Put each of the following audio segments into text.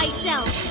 thyself.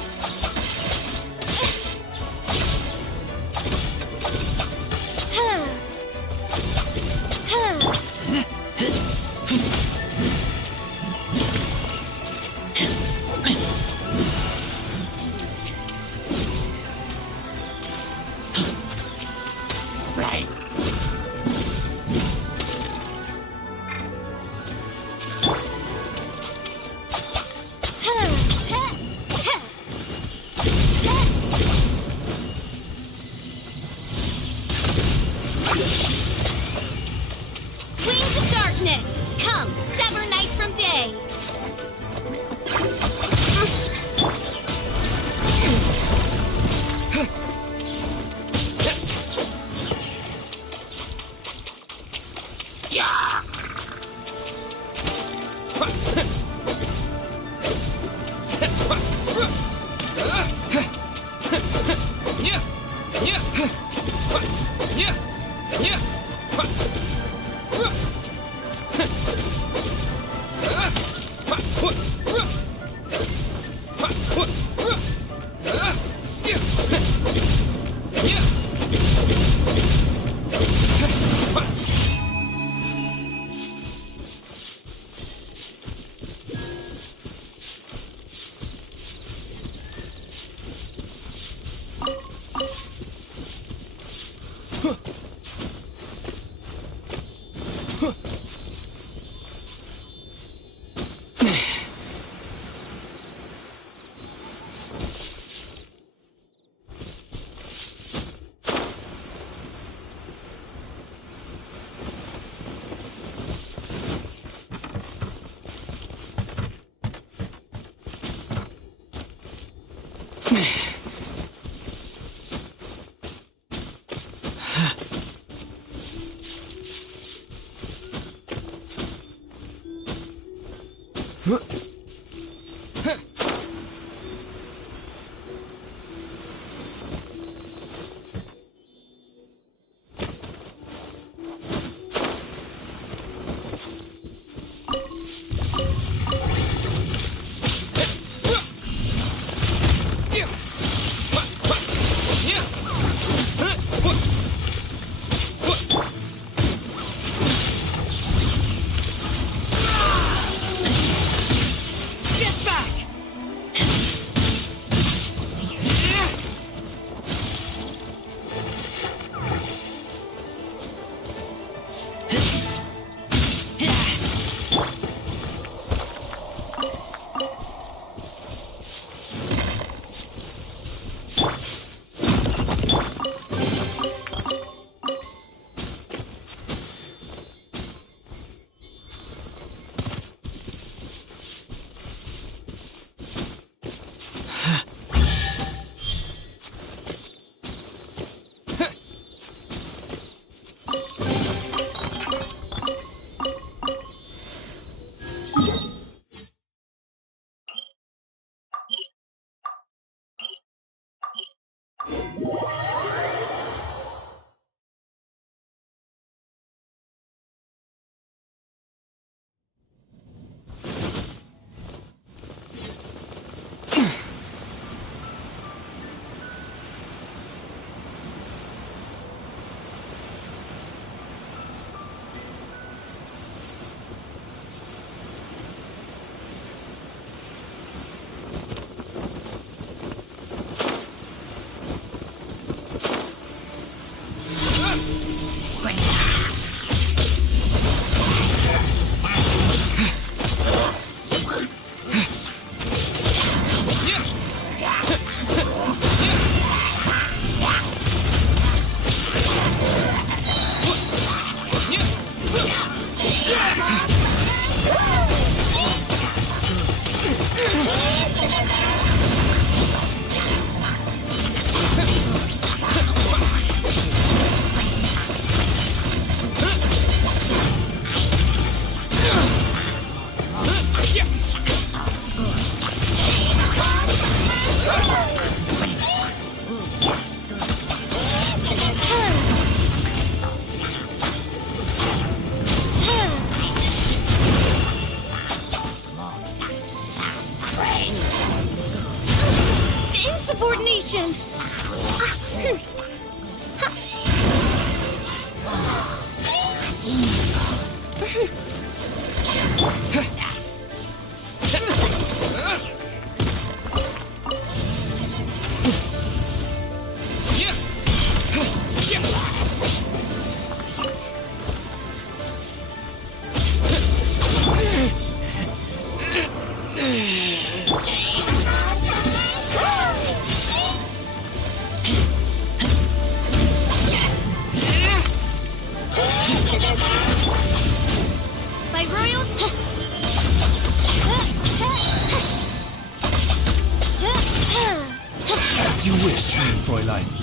Insubordination! By Royal... As you wish, Fräulein.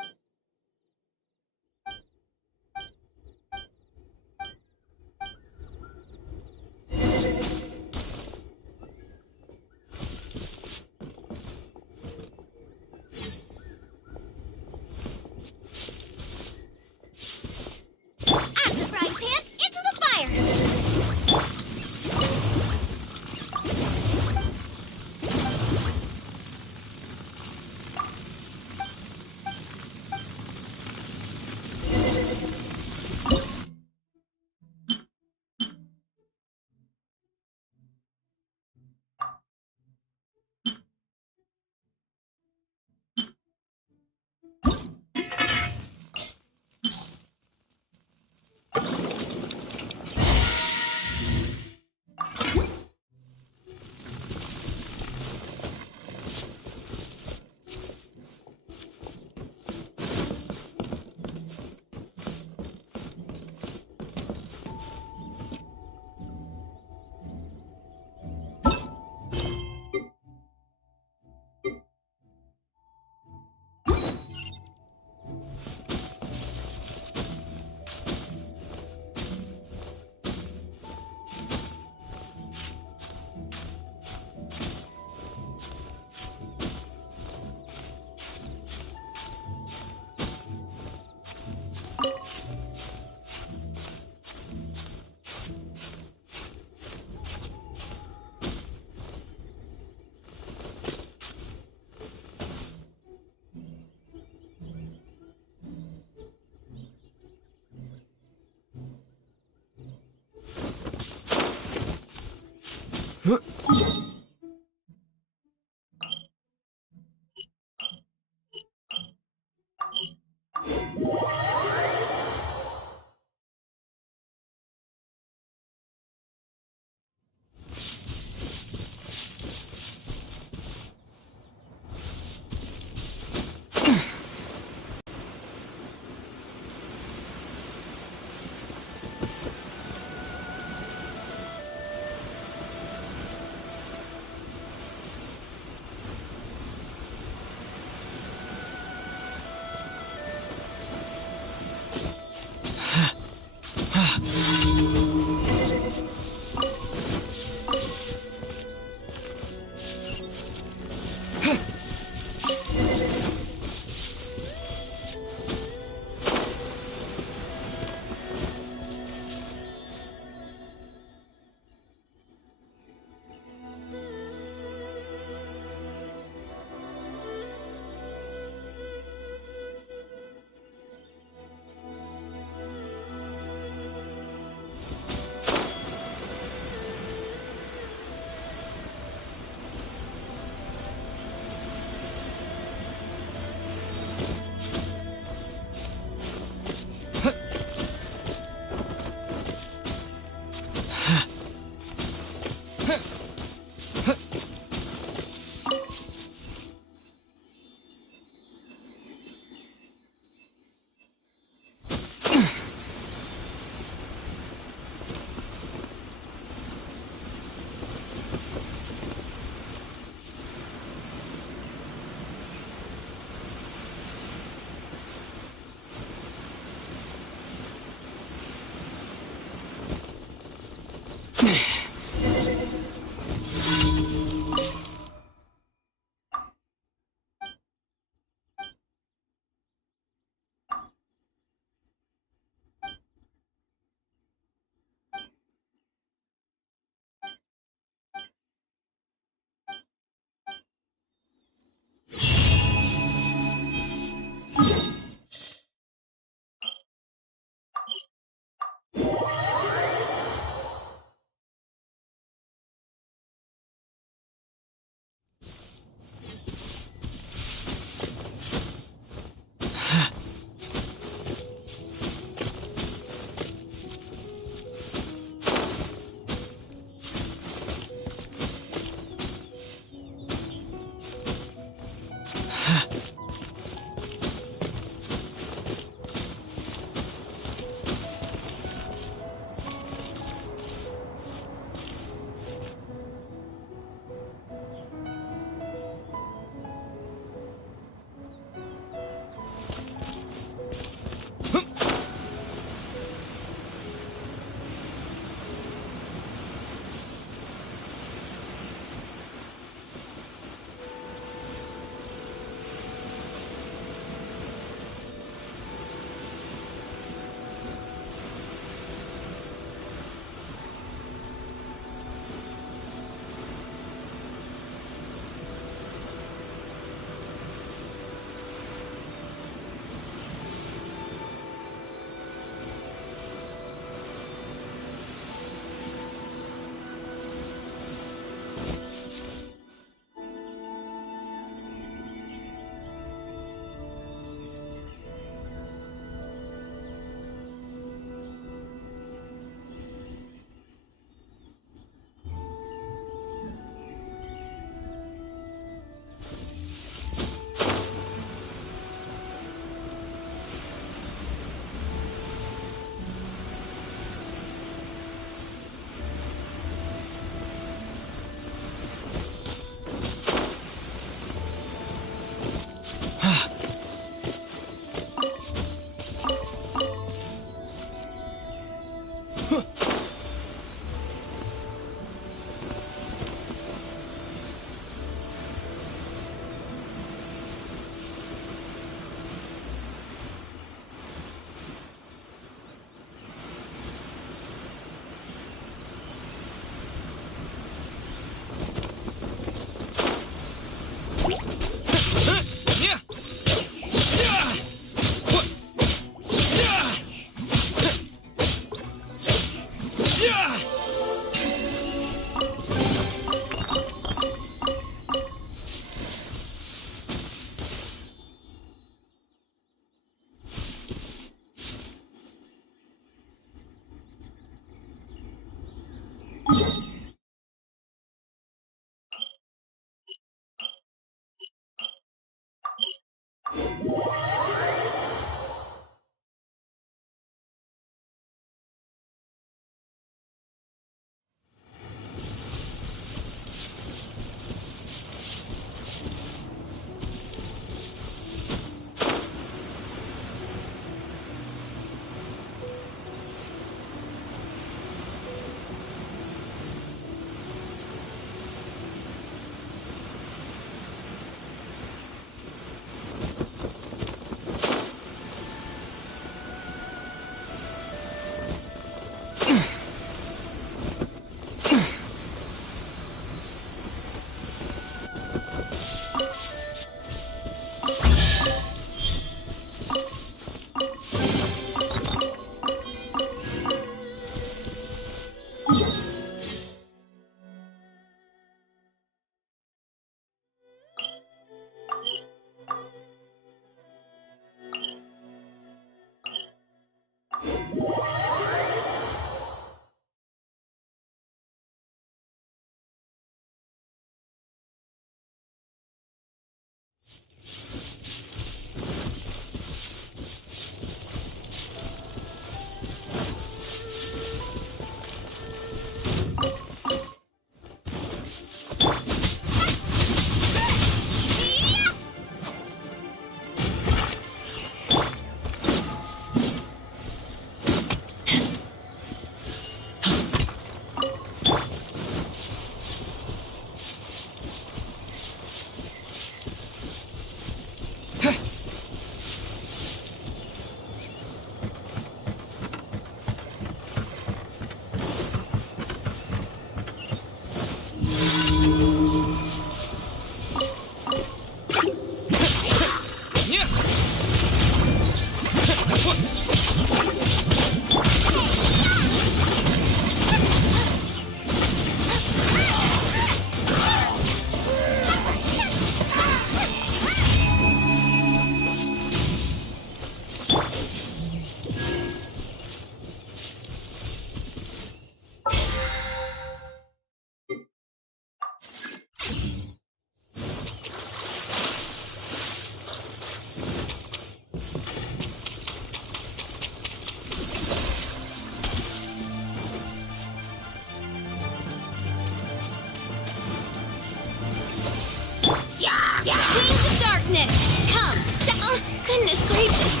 Queens of Darkness, come! Oh, goodness gracious!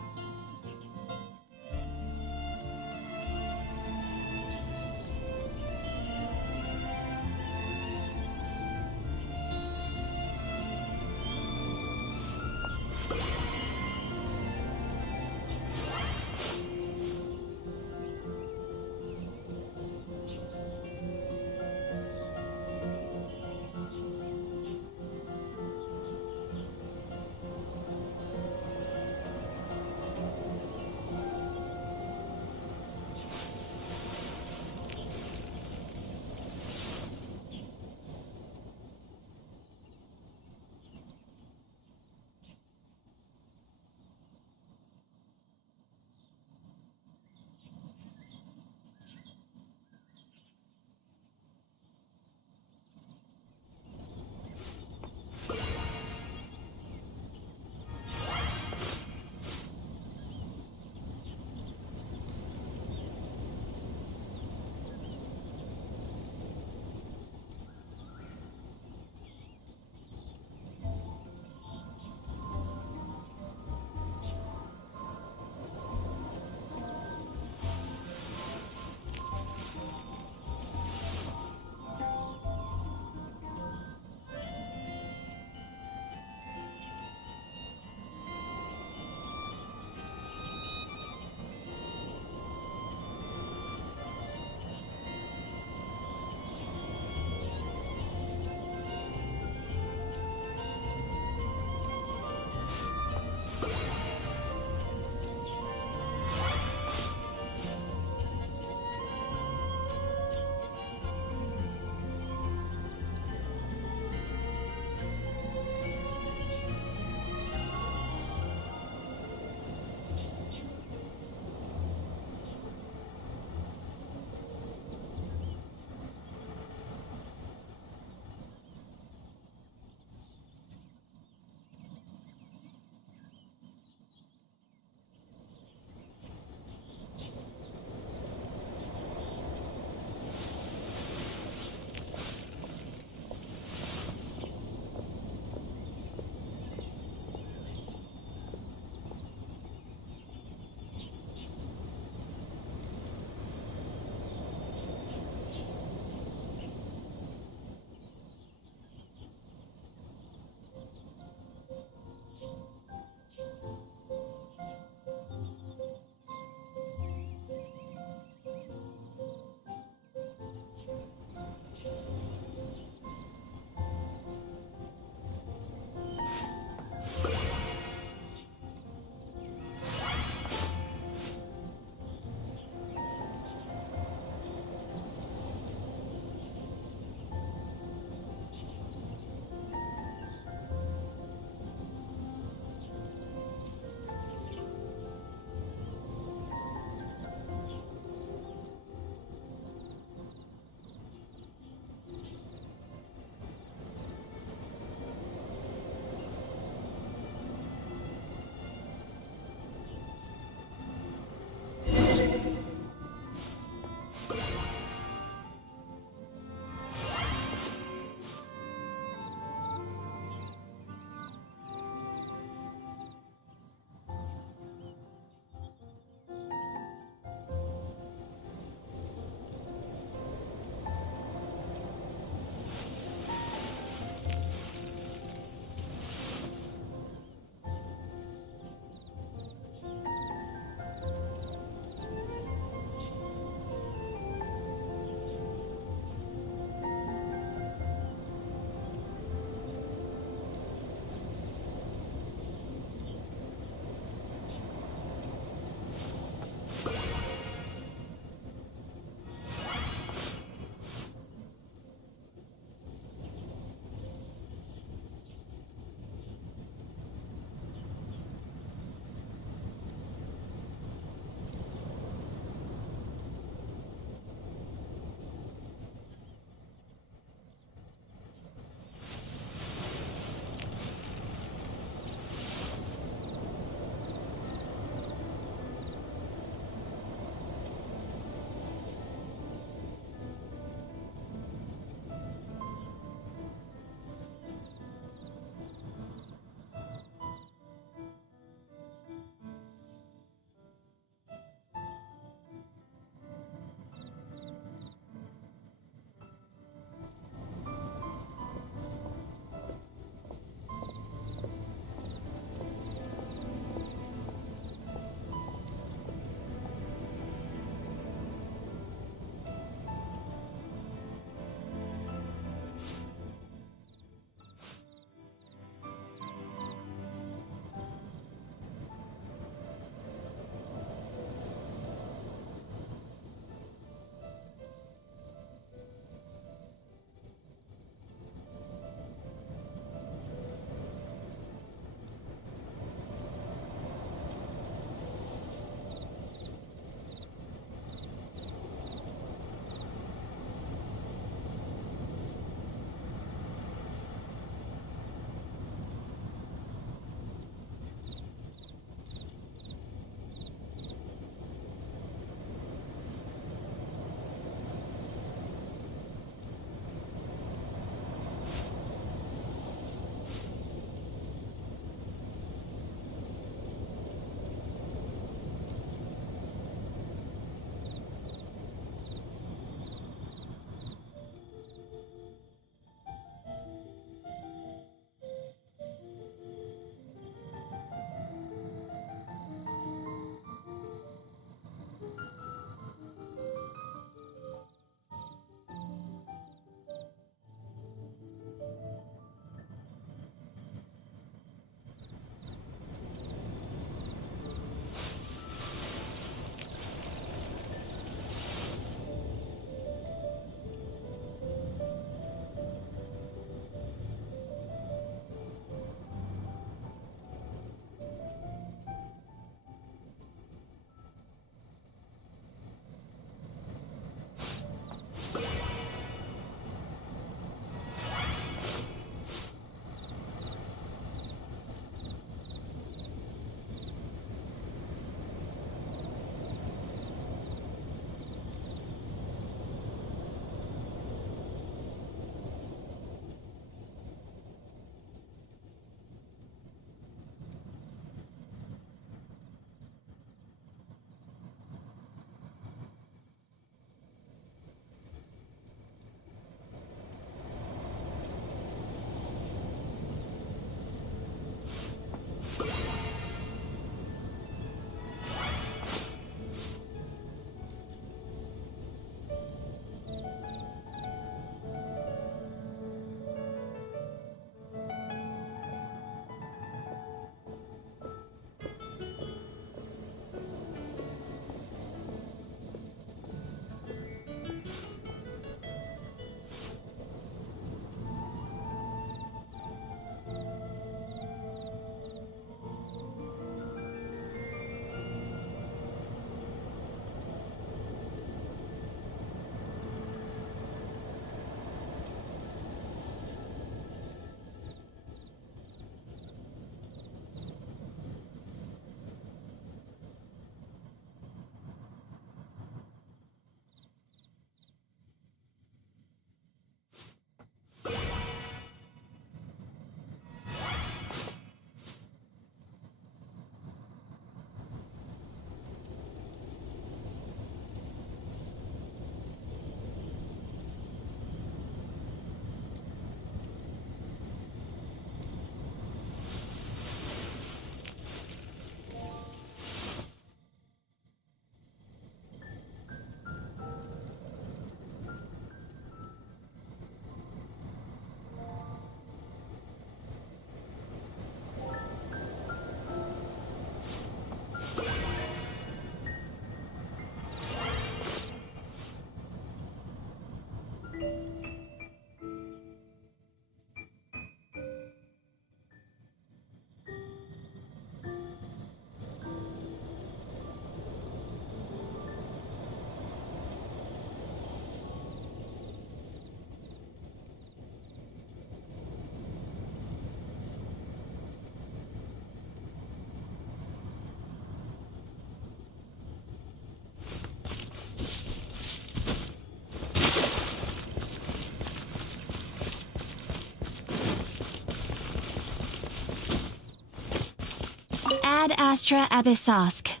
Ad Astra Abyssosk.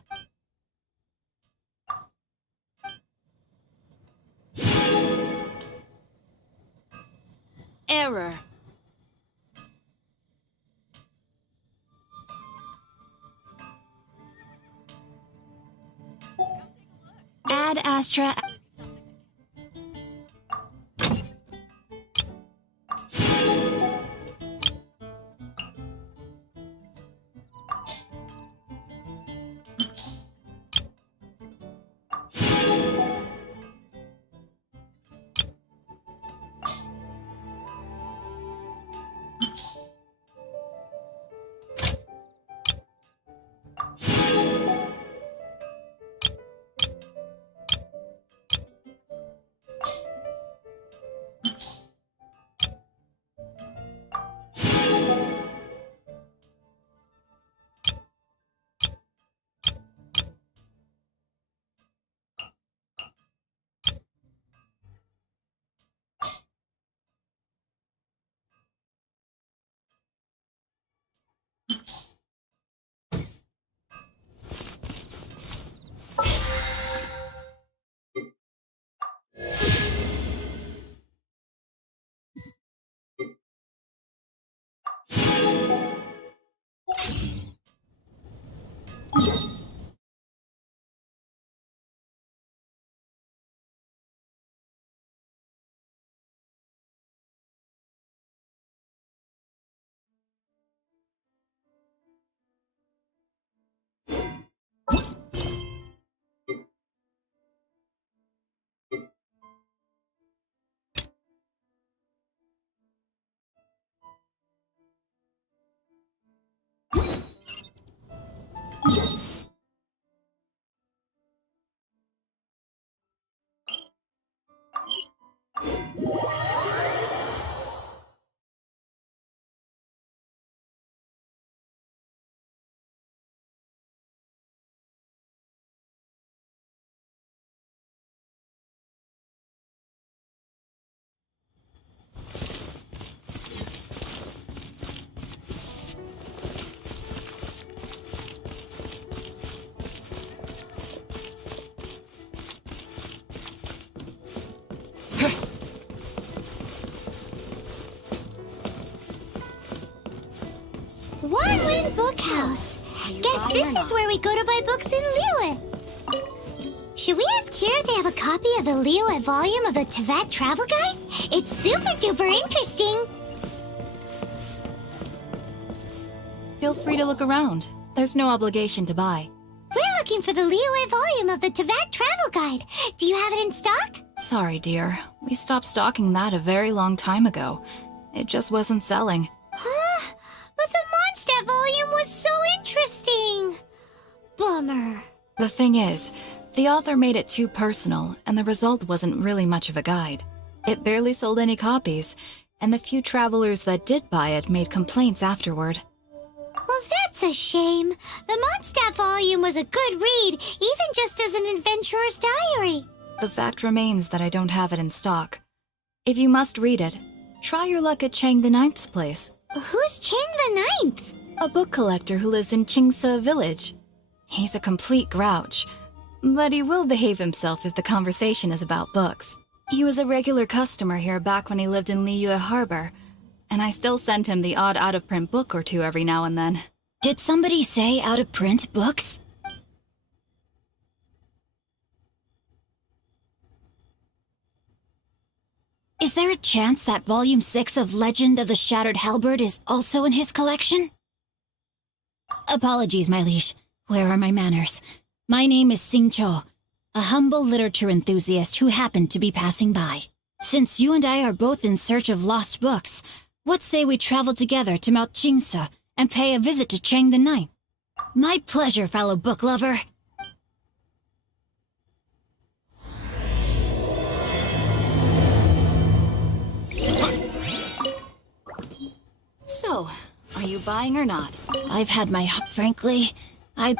Error. Ad Astra. One-Win Bookhouse. Guess this is where we go to buy books in Liyue. Should we ask here if they have a copy of the Liyue volume of the Teyvat travel guide? It's super-duper interesting. Feel free to look around. There's no obligation to buy. We're looking for the Liyue volume of the Teyvat travel guide. Do you have it in stock? Sorry, dear. We stopped stocking that a very long time ago. It just wasn't selling. Huh? But the Mondstadt volume was so interesting. Bummer. The thing is, the author made it too personal, and the result wasn't really much of a guide. It barely sold any copies, and the few travelers that did buy it made complaints afterward. Well, that's a shame. The Mondstadt volume was a good read, even just as an adventurer's diary. The fact remains that I don't have it in stock. If you must read it, try your luck at Chang the Ninth's place. Who's Chang the Ninth? A book collector who lives in Chingsa village. He's a complete grouch, but he will behave himself if the conversation is about books. He was a regular customer here back when he lived in Liyue Harbor, and I still send him the odd out-of-print book or two every now and then. Did somebody say out-of-print books? Is there a chance that Volume 6 of Legend of the Shattered Halberd is also in his collection? Apologies, my liege. Where are my manners? My name is Sing Cho, a humble literature enthusiast who happened to be passing by. Since you and I are both in search of lost books, what say we travel together to Mount Chingsa and pay a visit to Chang the Ninth? My pleasure, fellow book lover. So, are you buying or not? I've had my frankly, I...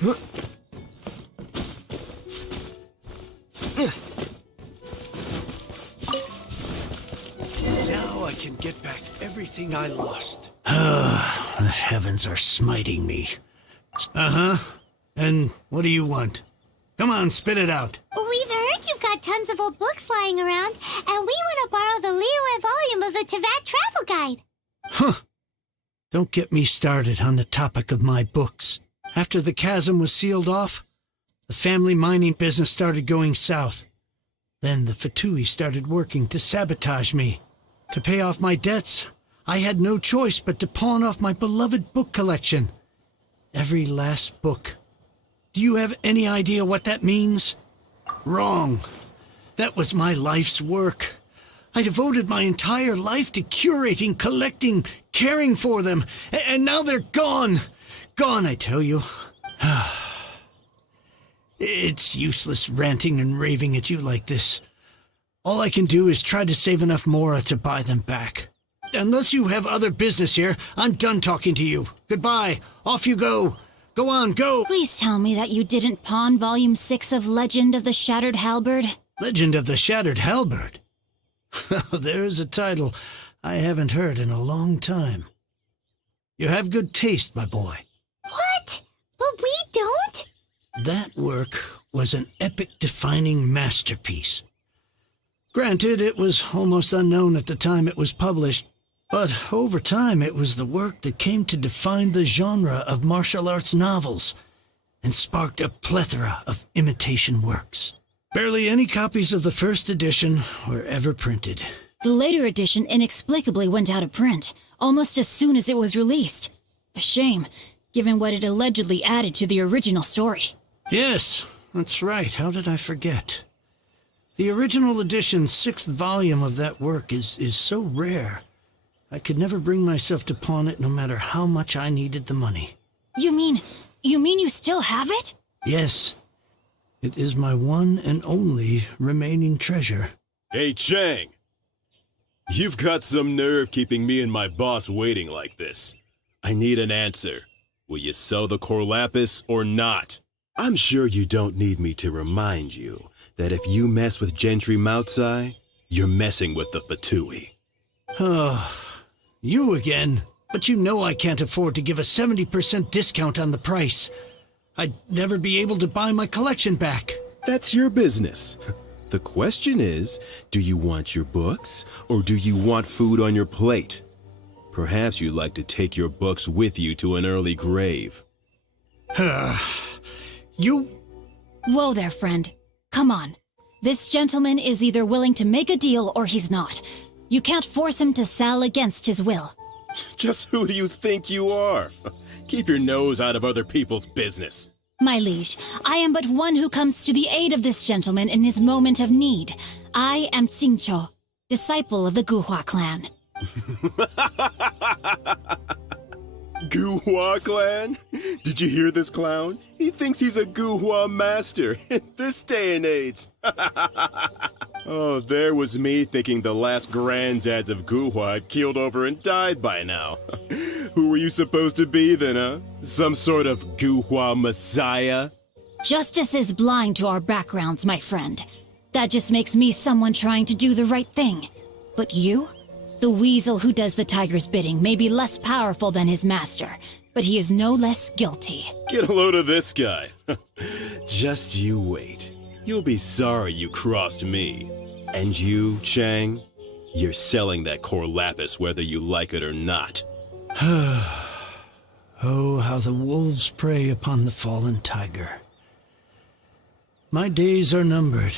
Now I can get back everything I lost. The heavens are smiting me. Uh-huh. And what do you want? Come on, spit it out. We've heard you've got tons of old books lying around, and we want to borrow the Liyue volume of the Teyvat travel guide. Huh. Don't get me started on the topic of my books. After the chasm was sealed off, the family mining business started going south. Then the Fatui started working to sabotage me. To pay off my debts, I had no choice but to pawn off my beloved book collection. Every last book. Do you have any idea what that means? Wrong. That was my life's work. I devoted my entire life to curating, collecting, caring for them, and now they're gone. Gone, I tell you. It's useless ranting and raving at you like this. All I can do is try to save enough Mora to buy them back. Unless you have other business here, I'm done talking to you. Goodbye. Off you go. Go on, go. Please tell me that you didn't pawn Volume 6 of Legend of the Shattered Halberd. Legend of the Shattered Halberd? There's a title I haven't heard in a long time. You have good taste, my boy. What? But we don't? That work was an epic-defining masterpiece. Granted, it was almost unknown at the time it was published, but over time it was the work that came to define the genre of martial arts novels and sparked a plethora of imitation works. Barely any copies of the first edition were ever printed. The later edition inexplicably went out of print, almost as soon as it was released. A shame, given what it allegedly added to the original story. Yes, that's right. How did I forget? The original edition's 6th volume of that work is so rare. I could never bring myself to pawn it no matter how much I needed the money. You mean you still have it? Yes. It is my one and only remaining treasure. Hey, Chang! You've got some nerve keeping me and my boss waiting like this. I need an answer. Will you sell the core lapis or not? I'm sure you don't need me to remind you that if you mess with Gentry Moutsai, you're messing with the Fatui. Oh, you again. But you know I can't afford to give a 70% discount on the price. I'd never be able to buy my collection back. That's your business. The question is, do you want your books, or do you want food on your plate? Perhaps you'd like to take your books with you to an early grave. You... Whoa there, friend. Come on. This gentleman is either willing to make a deal or he's not. You can't force him to sell against his will. Just who do you think you are? Keep your nose out of other people's business. My liege, I am but one who comes to the aid of this gentleman in his moment of need. I am Xingqiu, disciple of the Guhua clan. Guhua clan? Did you hear this clown? He thinks he's a Guhua master in this day and age. Oh, there was me thinking the last granddads of Guhua had keeled over and died by now. Who were you supposed to be then, huh? Some sort of Guhua messiah? Justice is blind to our backgrounds, my friend. That just makes me someone trying to do the right thing. But you? The weasel who does the tiger's bidding may be less powerful than his master, but he is no less guilty. Get a load of this guy. Just you wait. You'll be sorry you crossed me. And you, Chang, you're selling that core lapis whether you like it or not. Oh, how the wolves prey upon the fallen tiger. My days are numbered.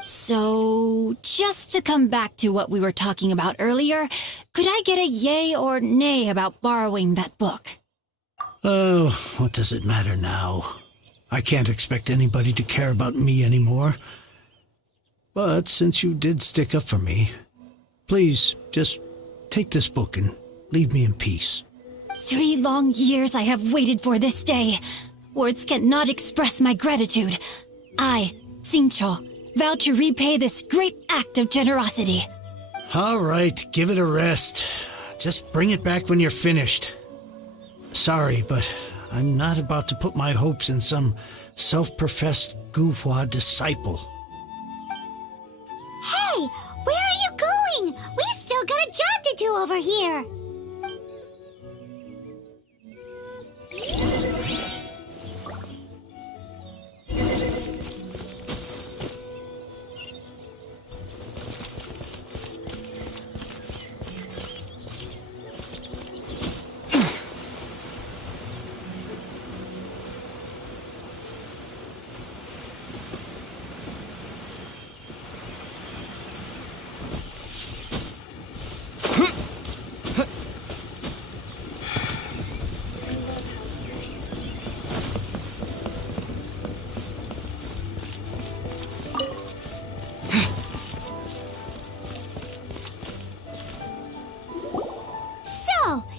So, just to come back to what we were talking about earlier, could I get a yay or nay about borrowing that book? Oh, what does it matter now? I can't expect anybody to care about me anymore. But since you did stick up for me, please just take this book and leave me in peace. 3 long years I have waited for this day. Words cannot express my gratitude. I, Xingqiu, vow to repay this great act of generosity. All right, give it a rest. Just bring it back when you're finished. Sorry, but I'm not about to put my hopes in some self-professed Guhua disciple. Hey, where are you going? We've still got a job to do over here.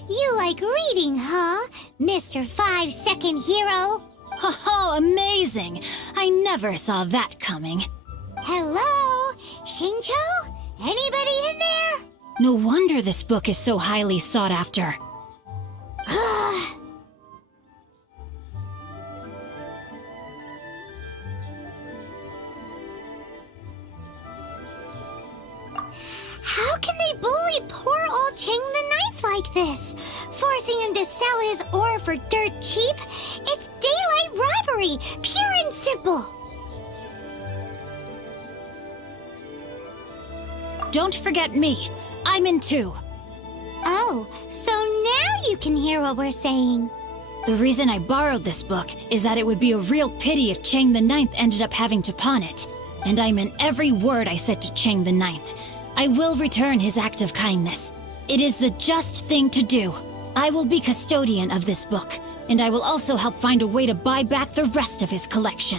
You like reading, huh, Mr. 5-second hero? Oh, amazing! I never saw that coming. Hello? Shincho? Anybody in there? No wonder this book is so highly sought after. How can they bully poor old Chang the Ninth like this? Forcing him to sell his ore for dirt cheap? It's daylight robbery, pure and simple. Don't forget me. I'm in too. Oh, so now you can hear what we're saying. The reason I borrowed this book is that it would be a real pity if Chang the Ninth ended up having to pawn it. And I meant every word I said to Chang the Ninth. I will return his act of kindness. It is the just thing to do. I will be custodian of this book, and I will also help find a way to buy back the rest of his collection.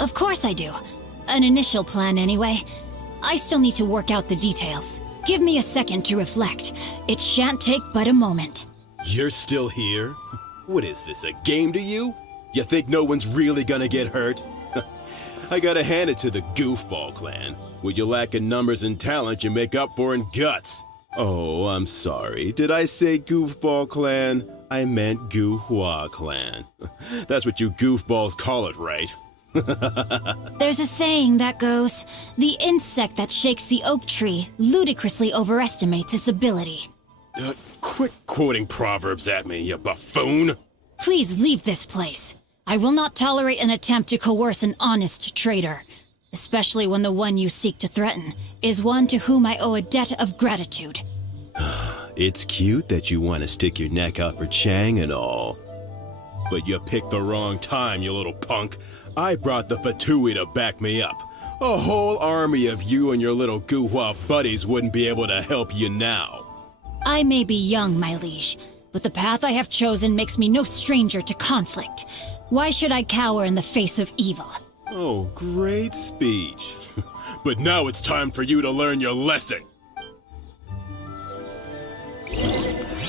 Of course I do. An initial plan, anyway. I still need to work out the details. Give me a second to reflect. It shan't take but a moment. You're still here? What is this, a game to you? You think no one's really gonna get hurt? I gotta hand it to the Goofball clan. What you lack in numbers and talent, you make up for in guts. Oh, I'm sorry. Did I say Goofball clan? I meant Guhua clan. That's what you goofballs call it, right? There's a saying that goes, the insect that shakes the oak tree ludicrously overestimates its ability. Quit quoting proverbs at me, you buffoon! Please leave this place. I will not tolerate an attempt to coerce an honest trader, especially when the one you seek to threaten is one to whom I owe a debt of gratitude. It's cute that you want to stick your neck out for Chang and all. But you picked the wrong time, you little punk. I brought the Fatui to back me up. A whole army of you and your little Guhua buddies wouldn't be able to help you now. I may be young, my liege, but the path I have chosen makes me no stranger to conflict. Why should I cower in the face of evil? Oh, great speech. But now it's time for you to learn your lesson.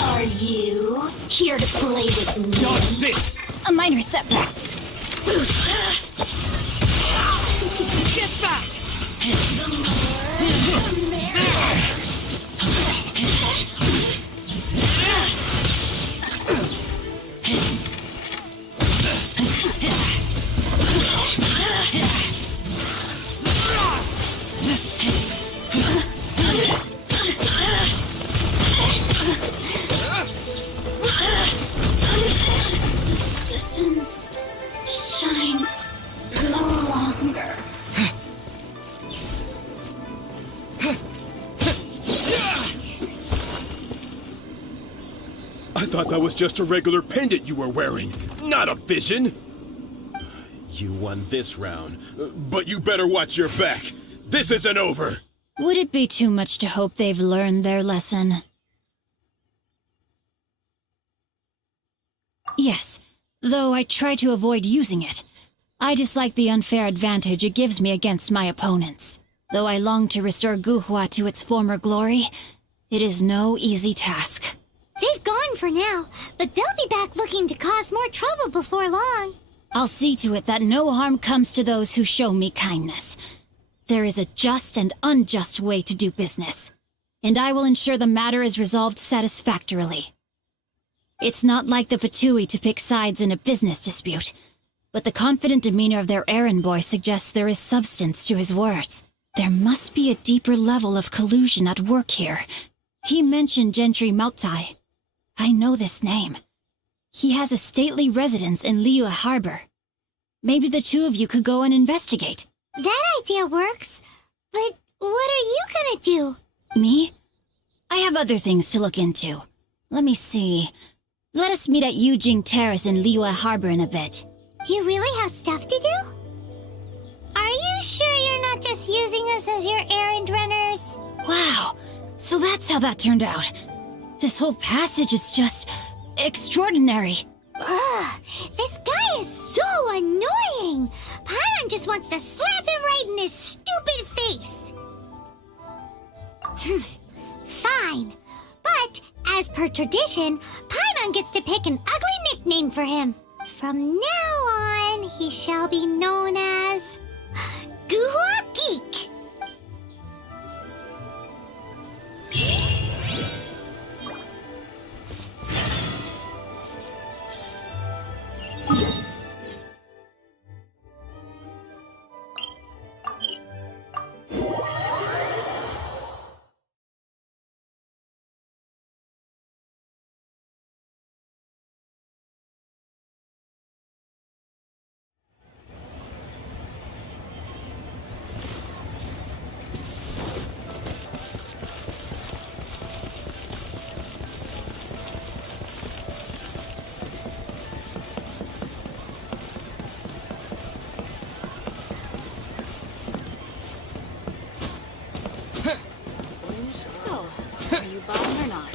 Are you here to play with me? Not this! A minor setback. Get back! Citizens shine no longer. I thought that was just a regular pendant you were wearing, not a vision. You won this round, but you better watch your back. This isn't over. Would it be too much to hope they've learned their lesson? Yes, though I try to avoid using it. I dislike the unfair advantage it gives me against my opponents. Though I long to restore Guhua to its former glory, it is no easy task. They've gone for now, but they'll be back looking to cause more trouble before long. I'll see to it that no harm comes to those who show me kindness. There is a just and unjust way to do business. and I will ensure the matter is resolved satisfactorily. It's not like the Fatui to pick sides in a business dispute, but the confident demeanor of their errand boy suggests there is substance to his words. There must be a deeper level of collusion at work here. He mentioned Gentry Mautai. I know this name. He has a stately residence in Liyue Harbor. Maybe the two of you could go and investigate. That idea works, but what are you gonna do? Me? I have other things to look into. Let me see. Let us meet at Yujing Terrace in Liyue Harbor in a bit. You really have stuff to do? Are you sure you're not just using us as your errand runners? Wow, so that's how that turned out. This whole passage is just extraordinary. Ugh, this guy is so annoying! Paimon just wants to slap him right in his stupid face! Fine, but as per tradition, Paimon gets to pick an ugly nickname for him. From now on, he shall be known as Guhua Geek. So, are you buying or not?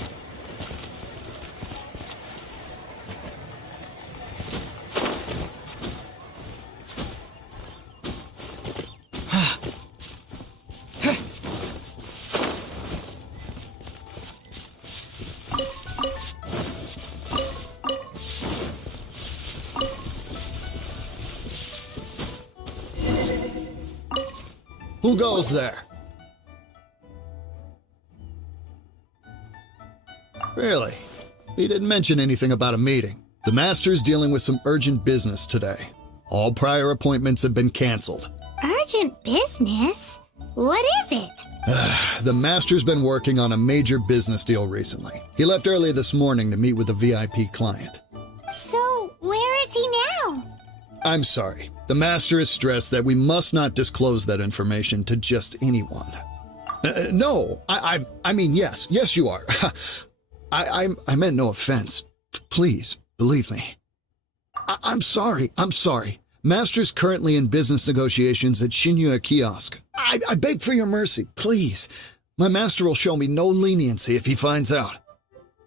Who goes there? Really? He didn't mention anything about a meeting. The Master's dealing with some urgent business today. All prior appointments have been canceled. Urgent business? What is it? The Master's been working on a major business deal recently. He left early this morning to meet with a VIP client. So, where is he now? I'm sorry. The Master is stressed that we must not disclose that information to just anyone. No, I mean, yes. Yes, you are. I meant no offense. Please, believe me. I'm sorry. Master's currently in business negotiations at Shinya Kiosk. I beg for your mercy, please. My master will show me no leniency if he finds out.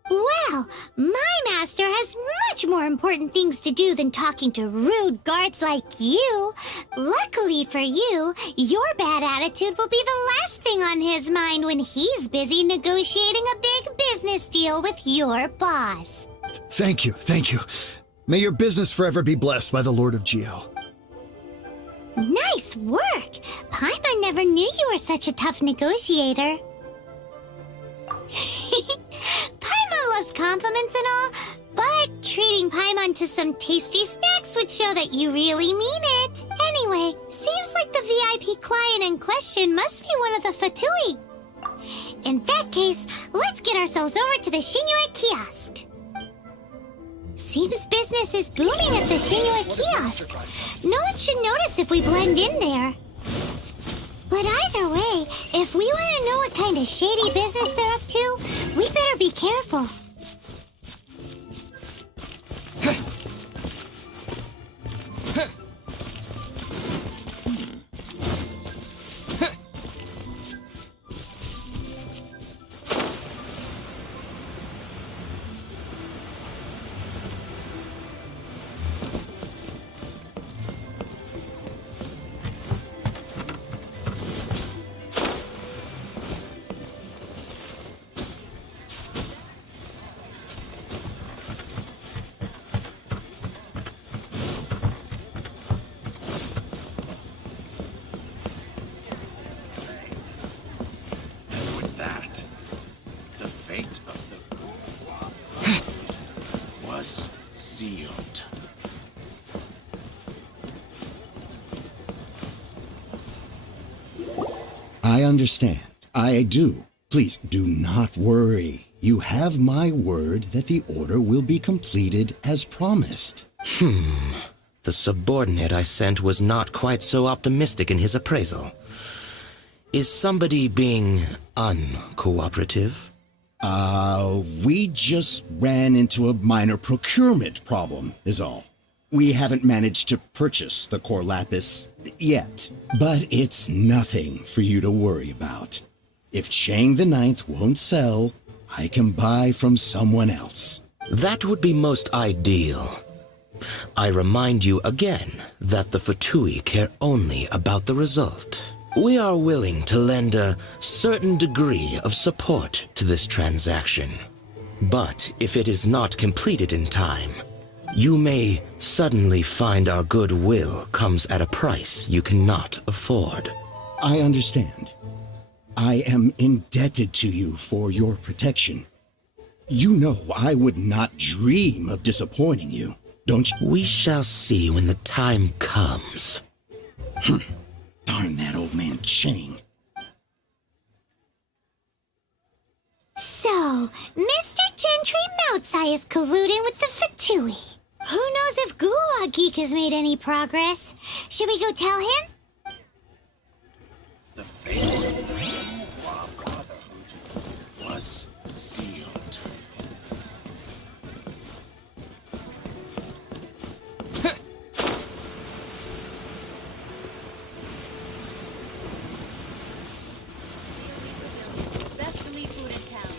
Well, my master has much more important things to do than talking to rude guards like you. Luckily for you, your bad attitude will be the last thing on his mind when he's busy negotiating a big business deal with your boss. Thank you. May your business forever be blessed by the Lord of Geo. Nice work! Paimon never knew you were such a tough negotiator. Paimon loves compliments and all, but treating Paimon to some tasty snacks would show that you really mean it. Anyway, seems like the VIP client in question must be one of the Fatui. In that case, let's get ourselves over to the Shinyue Kiosk. Seems business is booming at the Shinyue Kiosk. No one should notice if we blend in there. But either way, if we want to know what kind of shady business they're up to, we better be careful. sealed. I understand. I do. Please do not worry. You have my word that the order will be completed as promised. The subordinate I sent was not quite so optimistic in his appraisal. Is somebody being uncooperative? We just ran into a minor procurement problem, is all. We haven't managed to purchase the core lapis yet, but it's nothing for you to worry about. If Chang the Ninth won't sell, I can buy from someone else. That would be most ideal. I remind you again that the Fatui care only about the result. We are willing to lend a certain degree of support to this transaction. But if it is not completed in time, you may suddenly find our goodwill comes at a price you cannot afford. I understand. I am indebted to you for your protection. You know I would not dream of disappointing you, don't you? We shall see when the time comes. Darn that old man Chang. So, Mr. Gentry Moutsai is colluding with the Fatui. Who knows if Gua Geek has made any progress? Should we go tell him? The face of the Hua Brotherhood was sealed. Best elite food in town.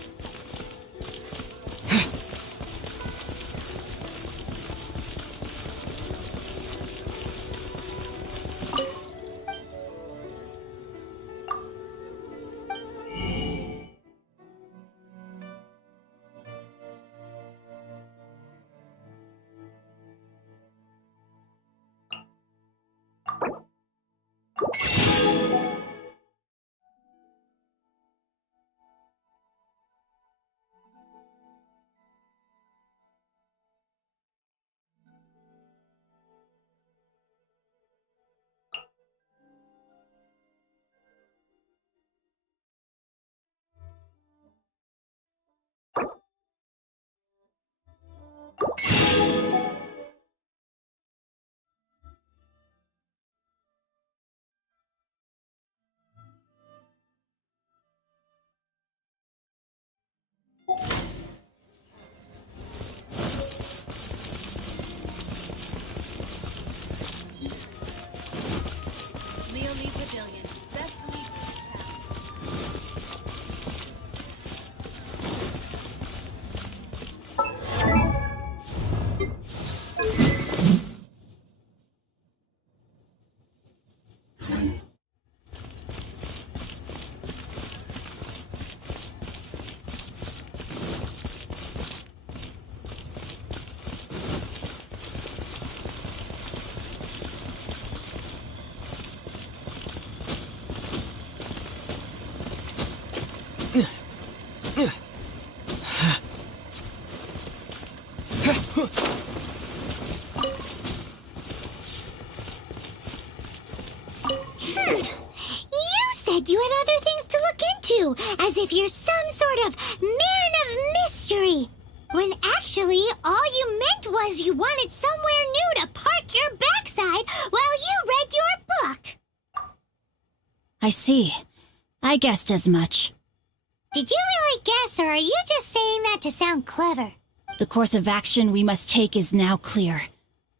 Leo Lee Pavilion. Best elite food in town. You said you had other things to look into, as if you're some sort of man of mystery. When actually, all you meant was you wanted somewhere new to park your backside while you read your book. I see. I guessed as much. Did you really guess, or are you just saying that to sound clever? The course of action we must take is now clear.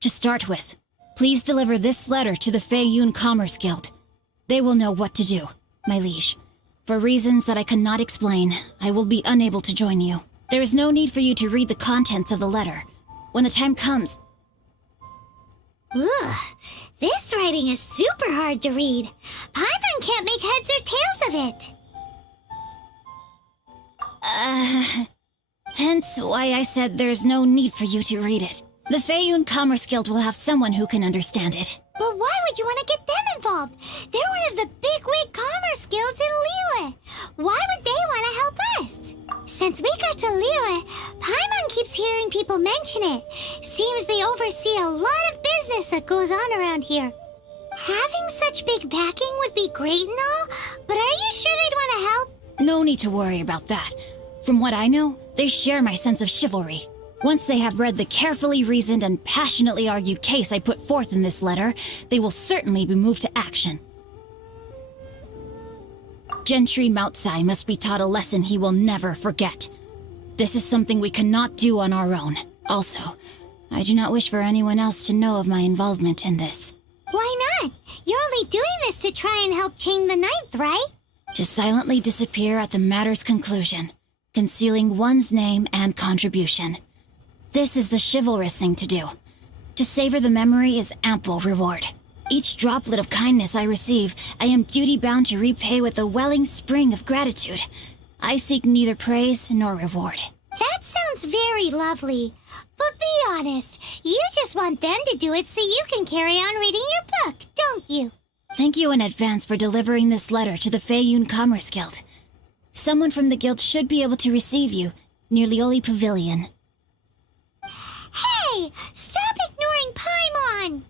To start with, please deliver this letter to the Feiyun Commerce Guild. They will know what to do, my liege. For reasons that I cannot explain, I will be unable to join you. There is no need for you to read the contents of the letter. When the time comes... Ugh, this writing is super hard to read. Paimon can't make heads or tails of it. Hence why I said there's no need for you to read it. The Feiyun Commerce Guild will have someone who can understand it. But why would you want to get them involved? They're one of the bigwig commerce guilds in Liyue. Why would they want to help us? Since we got to Liyue, Paimon keeps keeps hearing people mention it. Seems they oversee a lot of business that goes on around here. Having such big backing would be great and all, but are you sure they'd want to help? No need to worry about that. From what I know, they share my sense of chivalry. Once they have read the carefully reasoned and passionately argued case I put forth in this letter, they will certainly be moved to action. Gentry Moutsai must be taught a lesson he will never forget. This is something we cannot do on our own. Also, I do not wish for anyone else to know of my involvement in this. Why not? You're only doing this to try and help Chang the Ninth, right? To silently disappear at the matter's conclusion, concealing one's name and contribution. This is the chivalrous thing to do. To savor the memory is ample reward. Each droplet of kindness I receive, I am duty-bound to repay with a welling spring of gratitude. I seek neither praise nor reward. That sounds very lovely. But be honest, you just want them to do it so you can carry on reading your book, don't you? Thank you in advance for delivering this letter to the Feiyun Commerce Guild. Someone from the guild should be able to receive you near Lioli Pavilion. Hey! Stop ignoring Paimon!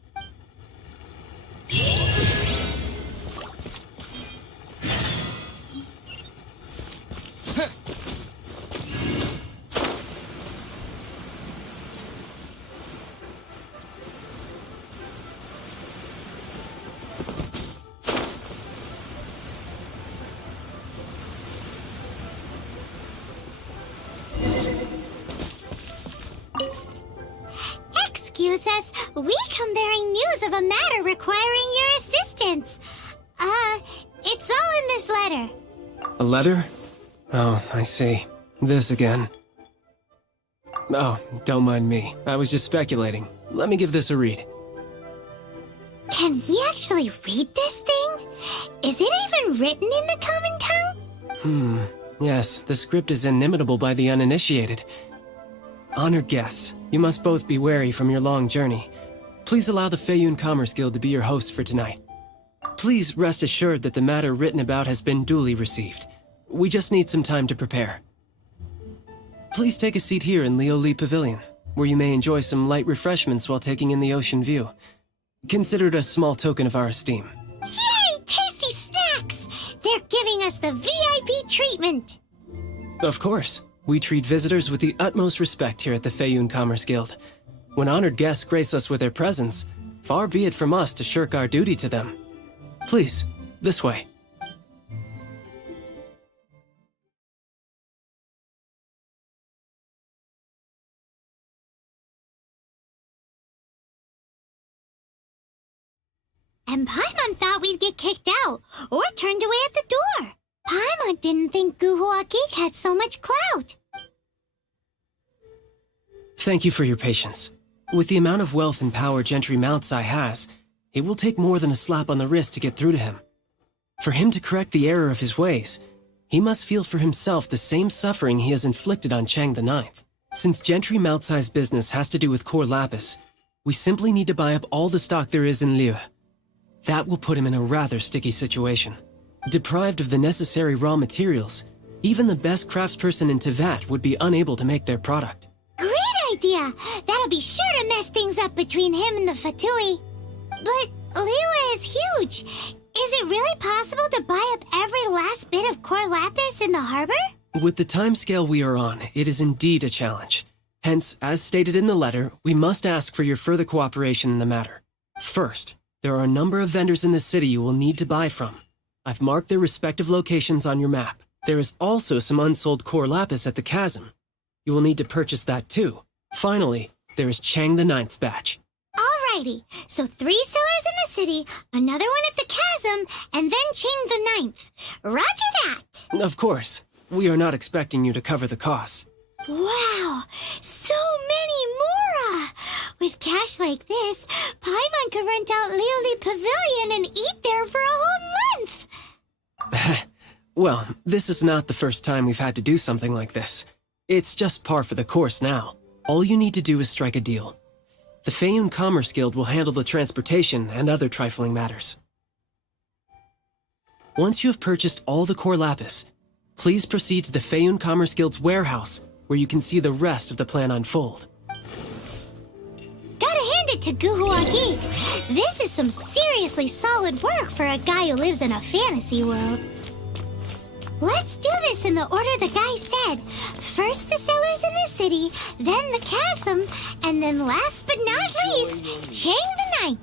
Excuse us, we come bearing news of a matter requiring your assistance. It's all in this letter. A letter? Oh, I see. This again. Oh, don't mind me. I was just speculating. Let me give this a read. Can we actually read this thing? Is it even written in the common tongue? Yes, the script is inimitable by the uninitiated. Honored guests, you must both be wary from your long journey. Please allow the Feiyun Commerce Guild to be your host for tonight. Please rest assured that the matter written about has been duly received. We just need some time to prepare. Please take a seat here in Lioli Pavilion, where you may enjoy some light refreshments while taking in the ocean view. Consider it a small token of our esteem. Yay! Tasty snacks! They're giving us the VIP treatment! Of course. We treat visitors with the utmost respect here at the Feiyun Commerce Guild. When honored guests grace us with their presence, far be it from us to shirk our duty to them. Please, this way. And Paimon thought we'd get kicked out, or turned away at the door. Paimon didn't think Guhua Geek had so much clout. Thank you for your patience. With the amount of wealth and power Gentry Moutsai has, it will take more than a slap on the wrist to get through to him. For him to correct the error of his ways, he must feel for himself the same suffering he has inflicted on Chang the Ninth. Since Gentry Moutsai's business has to do with core lapis, we simply need to buy up all the stock there is in Liu. That will put him in a rather sticky situation. Deprived of the necessary raw materials, even the best craftsperson in Teyvat would be unable to make their product. Great idea! That'll be sure to mess things up between him and the Fatui. But Liu is huge. Is it really possible to buy up every last bit of core lapis in the harbor? With the timescale we are on, it is indeed a challenge. Hence, as stated in the letter, we must ask for your further cooperation in the matter. First, there are a number of vendors in the city you will need to buy from. I've marked their respective locations on your map. There is also some unsold core lapis at the chasm. You will need to purchase that too. Finally, there is Chang the Ninth's batch. Alrighty, so 3 sellers in the city, another one at the chasm, and then Chang the Ninth. Roger that! Of course, we are not expecting you to cover the costs. Wow, so many more! With cash like this, Paimon could rent out Lioli Pavilion and eat there for a whole month! Well, this is not the first time we've had to do something like this. It's just par for the course now. All you need to do is strike a deal. The Feiyun Commerce Guild will handle the transportation and other trifling matters. Once you have purchased all the core lapis, please proceed to the Feiyun Commerce Guild's warehouse where you can see the rest of the plan unfold. Gotta hand it to Guhua Geek. This is some seriously solid work for a guy who lives in a fantasy world. Let's do this in the order the guy said. First the cellars in the city, then the chasm, and then last but not least, Chang the Ninth.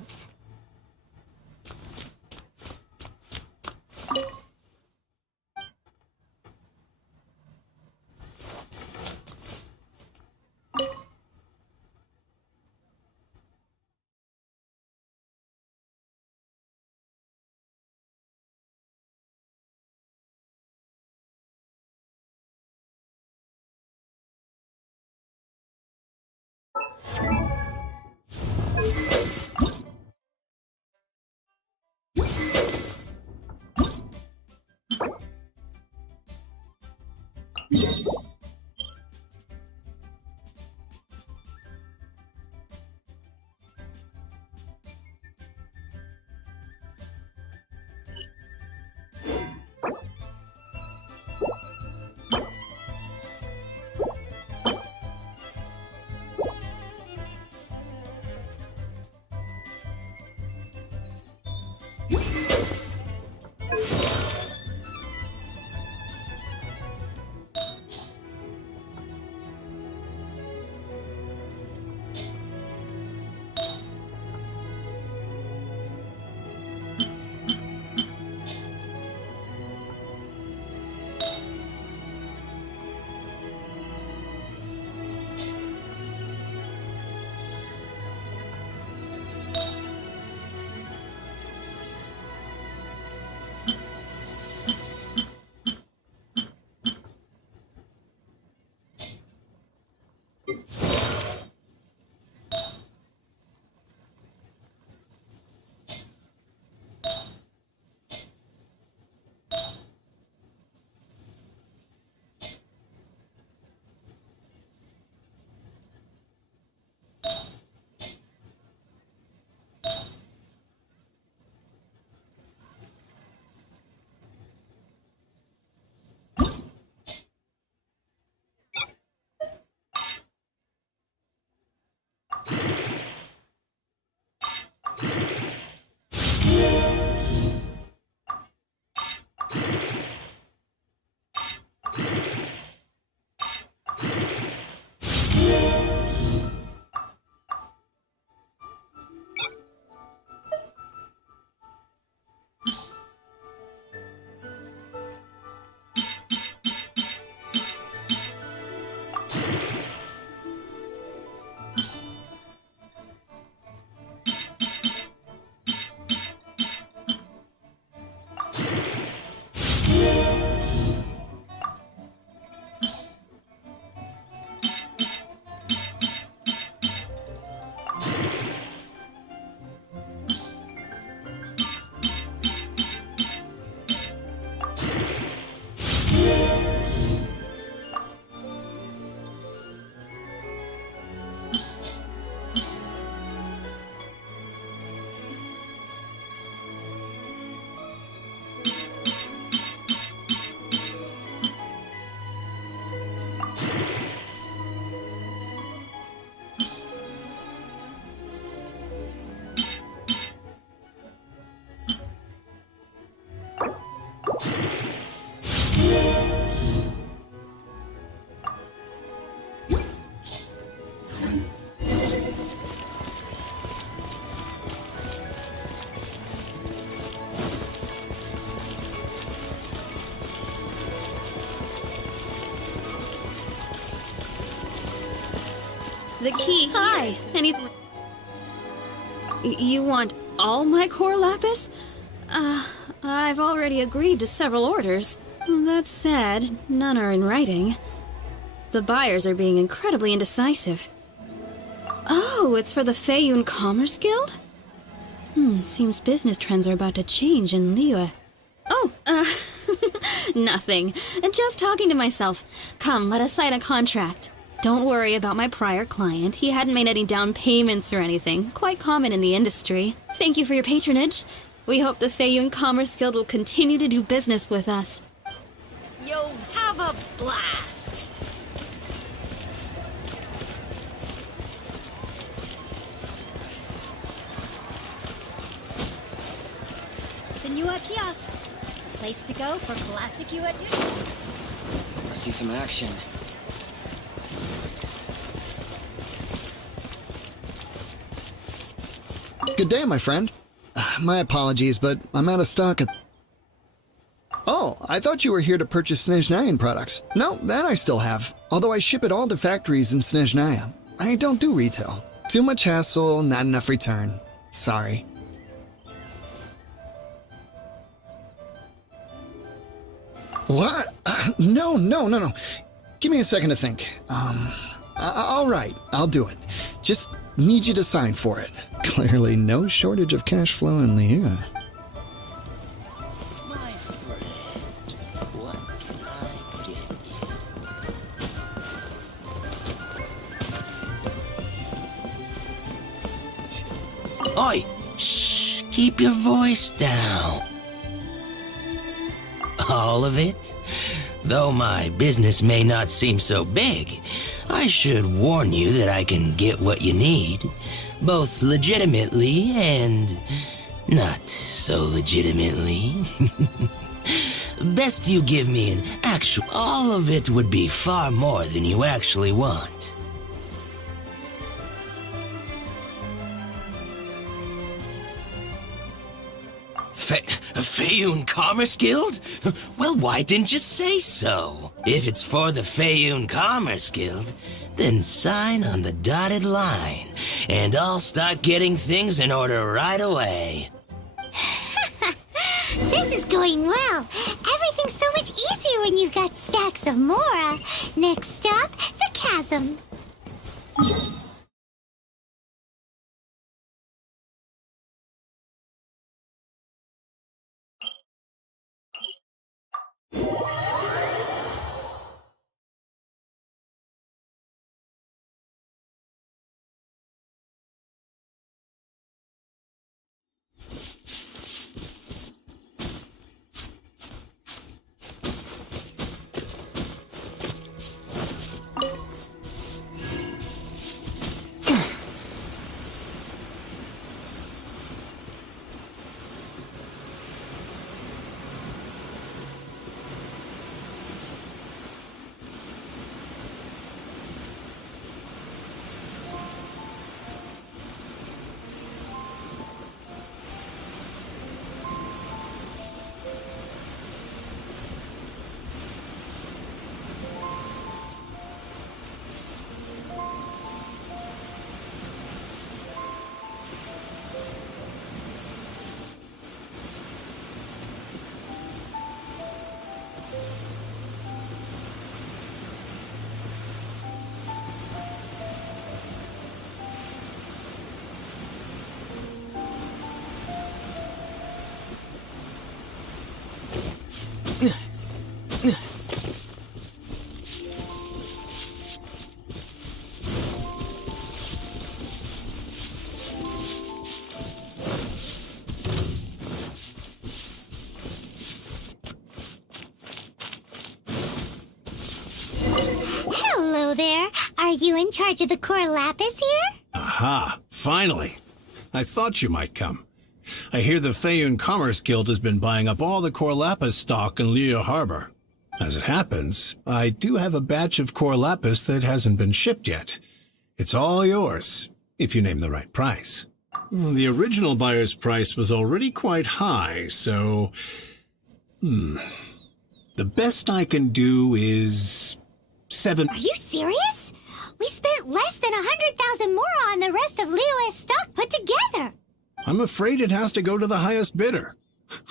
The key. Hi. Any... You want all my core lapis? I've already agreed to several orders. That said, none are in writing. The buyers are being incredibly indecisive. Oh, it's for the Feiyun Commerce Guild? Seems business trends are about to change in Liyue. Oh, nothing. Just talking to myself. Come, let us sign a contract. Don't worry about my prior client. He hadn't made any down payments or anything. Quite common in the industry. Thank you for your patronage. We hope the Feiyun Commerce Guild will continue to do business with us. You'll have a blast. UA kiosk. Place to go for classic UA dishes. I see some action. Good day, my friend. My apologies, but I'm out of stock at... Oh, I thought you were here to purchase Snezhnayan products. No, that I still have. Although I ship it all to factories in Snezhnaya. I don't do retail. Too much hassle, not enough return. Sorry. What? No. Give me a second to think. All right, I'll do it. Just need you to sign for it. Clearly no shortage of cash flow in Liyue. My friend, what can I get you? Oi! Shh! Keep your voice down. All of it? Though my business may not seem so big, I should warn you that I can get what you need, both legitimately and not so legitimately. Best you give me an actual... All of it would be far more than you actually want. Feiyun Commerce Guild? Well, why didn't you say so? If it's for the Feiyun Commerce Guild, then sign on the dotted line, and I'll start getting things in order right away. This is going well. Everything's so much easier when you've got stacks of Mora. Next stop, the chasm. Hello there. Are you in charge of the core lapis here? Aha, finally. I thought you might come. I hear the Feiyun Commerce Guild has been buying up all the core lapis stock in Liyue Harbor. As it happens, I do have a batch of core lapis that hasn't been shipped yet. It's all yours, if you name the right price. The original buyer's price was already quite high, so... The best I can do is... 7... Are you serious? We spent less than 100,000 more on the rest of Liyue's stock put together. I'm afraid it has to go to the highest bidder.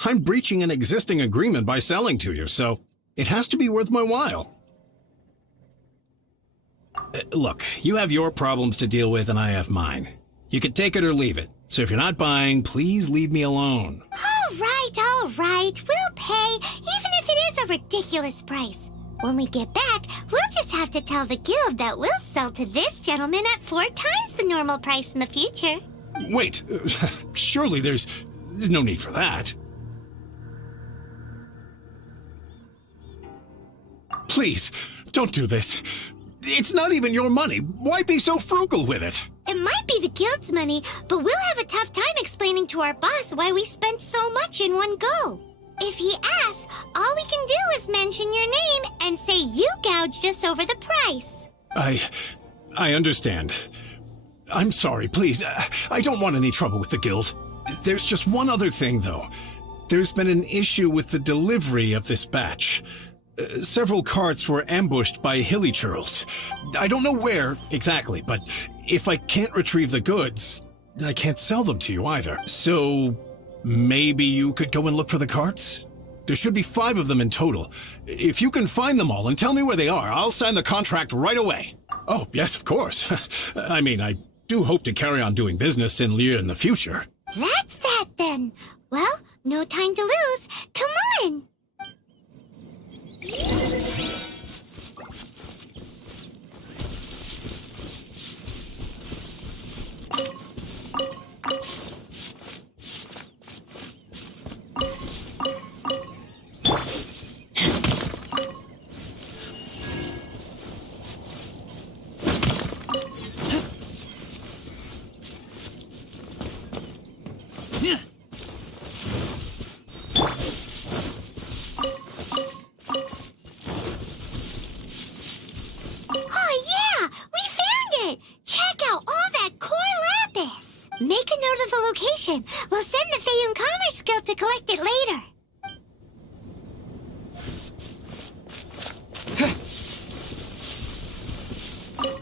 I'm breaching an existing agreement by selling to you, so it has to be worth my while. Look, you have your problems to deal with and I have mine. You can take it or leave it. So if you're not buying, please leave me alone. All right. We'll pay, even if it is a ridiculous price. When we get back, we'll just have to tell the guild that we'll sell to this gentleman at 4 times the normal price in the future. Wait, surely there's no need for that. Please, don't do this. It's not even your money. Why be so frugal with it? It might be the guild's money, but we'll have a tough time explaining to our boss why we spent so much in one go. If he asks, all we can do is mention your name and say you gouged us over the price. I understand. I'm sorry, please. I don't want any trouble with the guild. There's just one other thing, though. There's been an issue with the delivery of this batch. Several carts were ambushed by hilly churls. I don't know where exactly, but if I can't retrieve the goods, I can't sell them to you either. So maybe you could go and look for the carts? There should be 5 of them in total. If you can find them all and tell me where they are, I'll sign the contract right away. Oh, yes, of course. I mean, I do hope to carry on doing business in Liu in the future. That's that then. Well, no time to lose. Come on! Make a note of the location. We'll send the Feyun Commerce Guild to collect it later.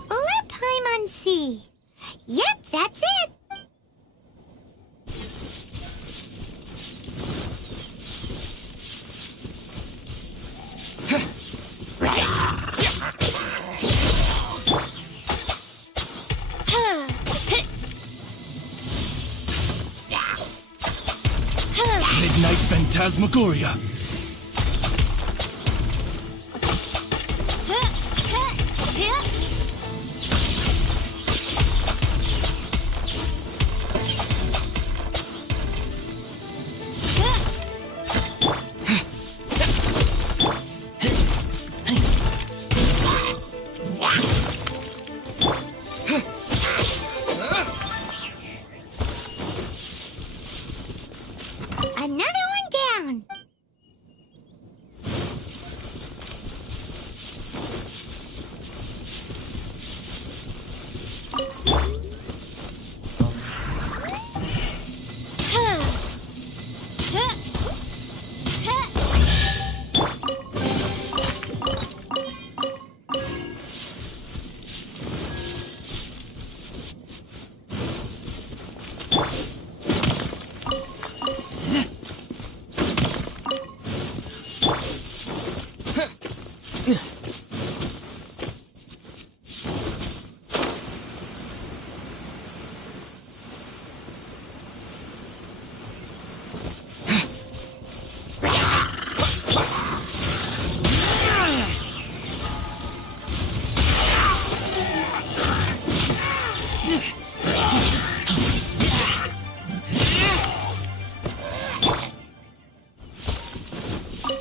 Le Paimon Sea. Yep, that's it. Midnight Phantasmagoria. Another one down.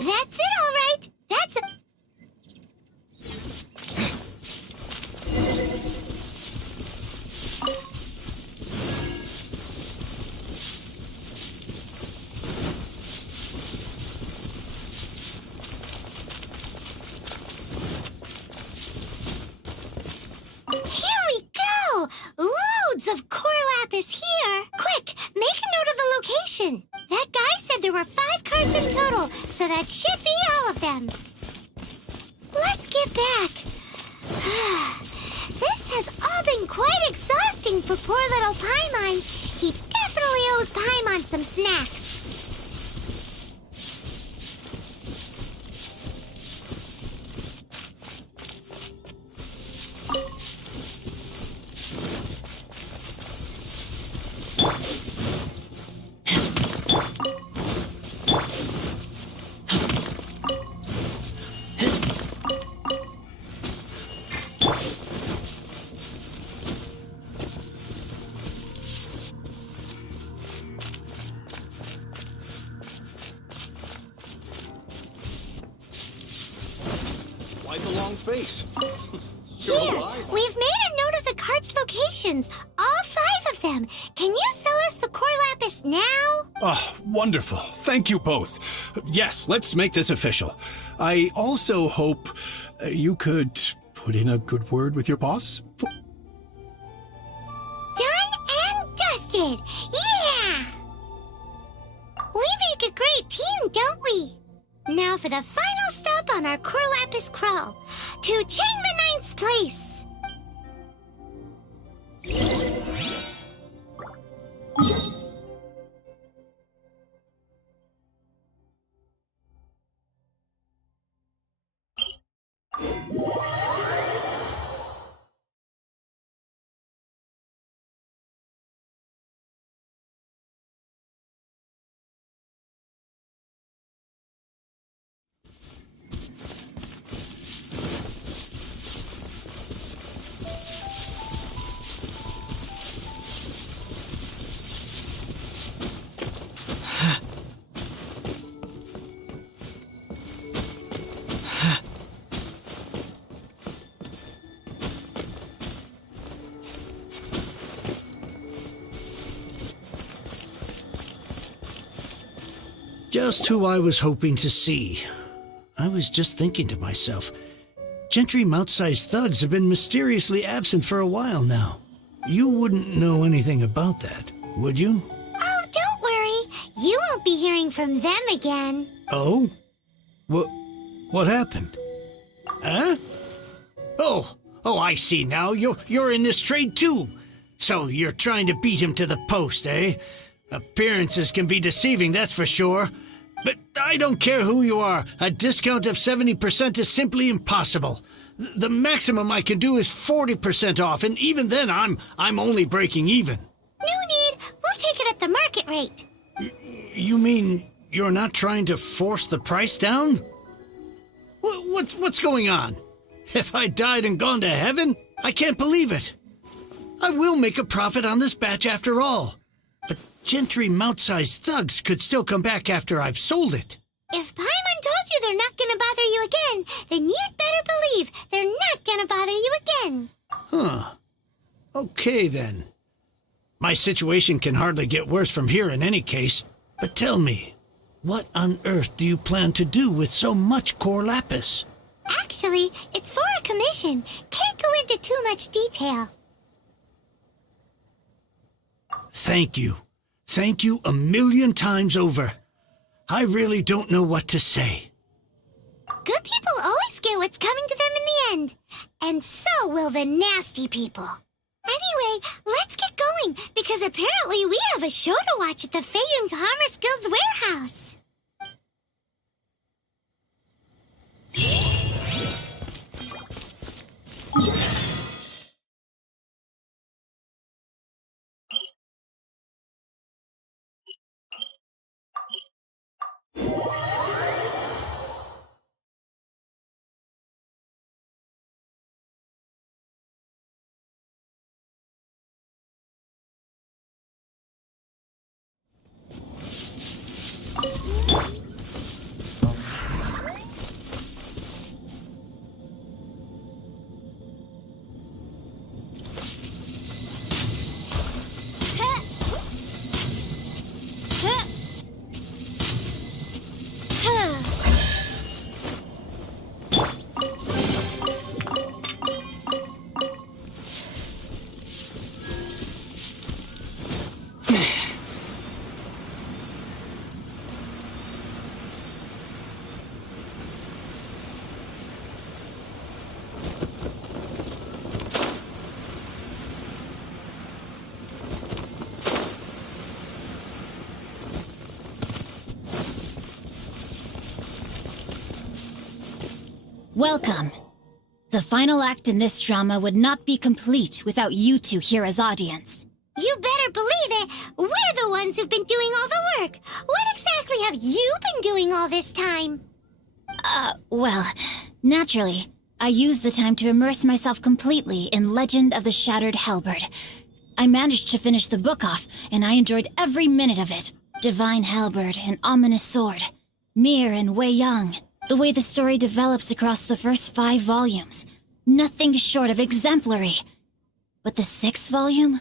That's it, all right. That's a... Here we go! Loads of core lapis here! Quick, make a note of the location! That guy said there were 5 cards in total, so that should be all of them. Let's get back. This has all been quite exhausting for poor little Paimon. He definitely owes Paimon some snacks. Why the long face? Here, we've made a note of the cards' locations. All Can you sell us the core lapis now? Oh, wonderful. Thank you both. Yes, let's make this official. I also hope you could put in a good word with your boss. Done and dusted! Yeah! We make a great team, don't we? Now for the final stop on our core lapis crawl, to Chang the Ninth's place. Just who I was hoping to see. I was just thinking to myself, Gentry mount-sized thugs have been mysteriously absent for a while now. You wouldn't know anything about that, would you? Oh, don't worry. You won't be hearing from them again. Oh? What happened? Huh? Oh, I see now. You're in this trade too. So you're trying to beat him to the post, eh? Appearances can be deceiving, that's for sure. But I don't care who you are. A discount of 70% is simply impossible. The maximum I can do is 40% off, and even then I'm only breaking even. No need. We'll take it at the market rate. You mean you're not trying to force the price down? What's going on? Have I died and gone to heaven? I can't believe it. I will make a profit on this batch after all. But Gentry mount-sized thugs could still come back after I've sold it. If Paimon told you they're not gonna bother you again, then you'd better believe they're not gonna bother you again. Huh. Okay, then. My situation can hardly get worse from here in any case. But tell me, what on earth do you plan to do with so much core lapis? Actually, it's for a commission. Can't go into too much detail. Thank you. Thank you a million times over. I really don't know what to say. Good people always get what's coming to them in the end. And so will the nasty people. Anyway, let's get going, because apparently we have a show to watch at the Feiyun Commerce Guild's warehouse. Welcome. The final act in this drama would not be complete without you two here as audience. You better believe it. We're the ones who've been doing all the work. What exactly have you been doing all this time? Well, naturally, I used the time to immerse myself completely in Legend of the Shattered Halberd. I managed to finish the book off, and I enjoyed every minute of it. Divine Halberd and Ominous Sword, Mir and Wei Yang. The way the story develops across the first 5 volumes. Nothing short of exemplary. But the 6th volume?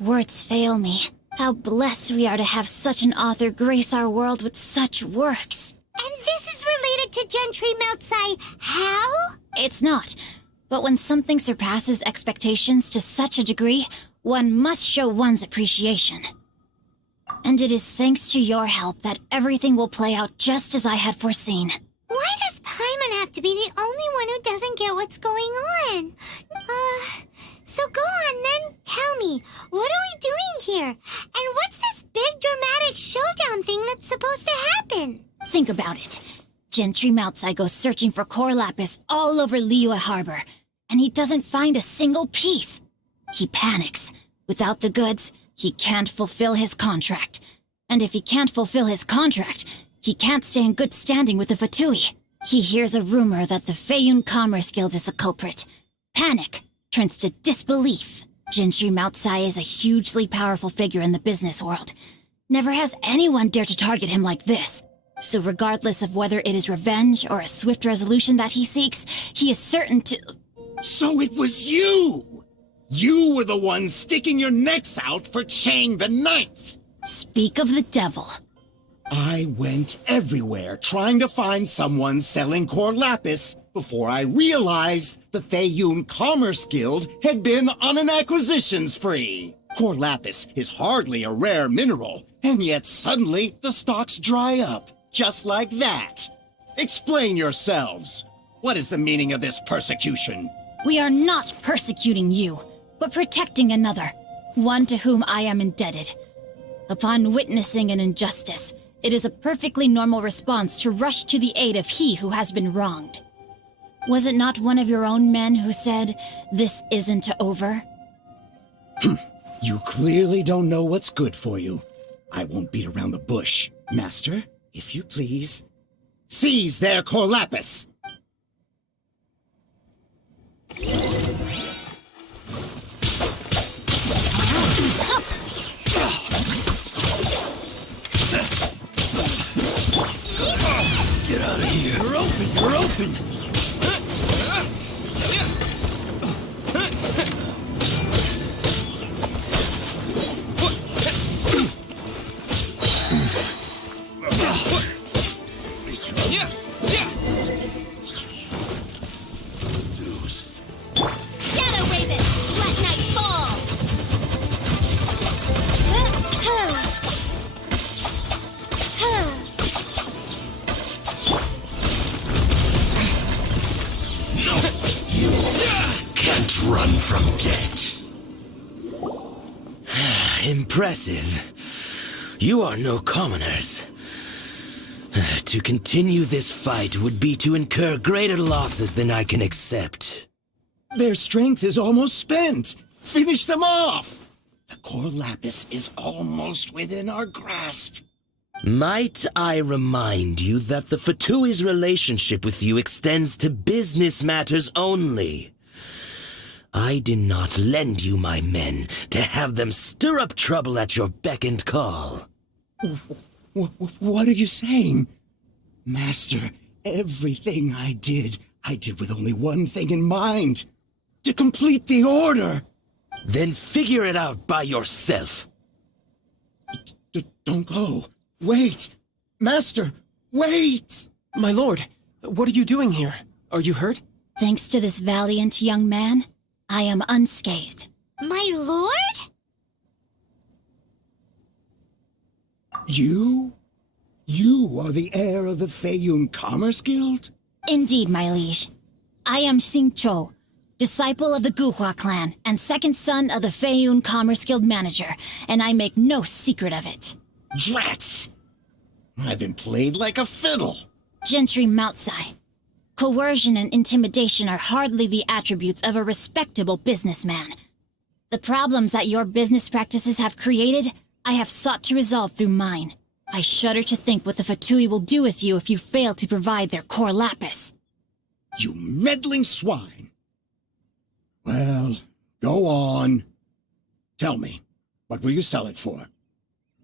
Words fail me. How blessed we are to have such an author grace our world with such works. And this is related to Gentry Moutsai. How? It's not. But when something surpasses expectations to such a degree, one must show one's appreciation. And it is thanks to your help that everything will play out just as I had foreseen. Why does Paimon have to be the only one who doesn't get what's going on? So go on then, tell me, what are we doing here? And what's this big dramatic showdown thing that's supposed to happen? Think about it. Gentry Moutsai goes searching for core lapis all over Liyue Harbor, and he doesn't find a single piece. He panics. Without the goods, he can't fulfill his contract. And if he can't fulfill his contract, he can't stay in good standing with the Fatui. He hears a rumor that the Feiyun Commerce Guild is the culprit. Panic turns to disbelief. Gentry Moutsai is a hugely powerful figure in the business world. Never has anyone dared to target him like this. So regardless of whether it is revenge or a swift resolution that he seeks, he is certain to... So it was you! You were the one sticking your necks out for Chang the Ninth! Speak of the devil. I went everywhere trying to find someone selling core lapis before I realized the Feiyun Commerce Guild had been on an acquisition spree. Core lapis is hardly a rare mineral, and yet suddenly the stocks dry up, just like that. Explain yourselves. What is the meaning of this persecution? We are not persecuting you, but protecting another, one to whom I am indebted. Upon witnessing an injustice, it is a perfectly normal response to rush to the aid of he who has been wronged. Was it not one of your own men who said, "This isn't over"? You clearly don't know what's good for you. I won't beat around the bush. Master, if you please, seize their core lapis! Get out of here. You're open. You're open. Shadow Raven, let night fall! Can't run from death. Impressive. You are no commoners. To continue this fight would be to incur greater losses than I can accept. Their strength is almost spent. Finish them off. The core lapis is almost within our grasp. Might I remind you that the Fatui's relationship with you extends to business matters only? I did not lend you my men to have them stir up trouble at your beck and call. What are you saying? Master, everything I did with only one thing in mind. To complete the order. Then figure it out by yourself. Don't go. Wait. Master, wait! My lord, what are you doing here? Are you hurt? Thanks to this valiant young man, I am unscathed. My lord? You? You are the heir of the Feiyun Commerce Guild? Indeed, my liege. I am Xingqiu, disciple of the Guhua clan and second son of the Feiyun Commerce Guild manager, and I make no secret of it. Drats! I've been played like a fiddle. Gentry Moutsai. Coercion and intimidation are hardly the attributes of a respectable businessman. The problems that your business practices have created, I have sought to resolve through mine. I shudder to think what the Fatui will do with you if you fail to provide their core lapis. You meddling swine. Well, go on. Tell me, what will you sell it for?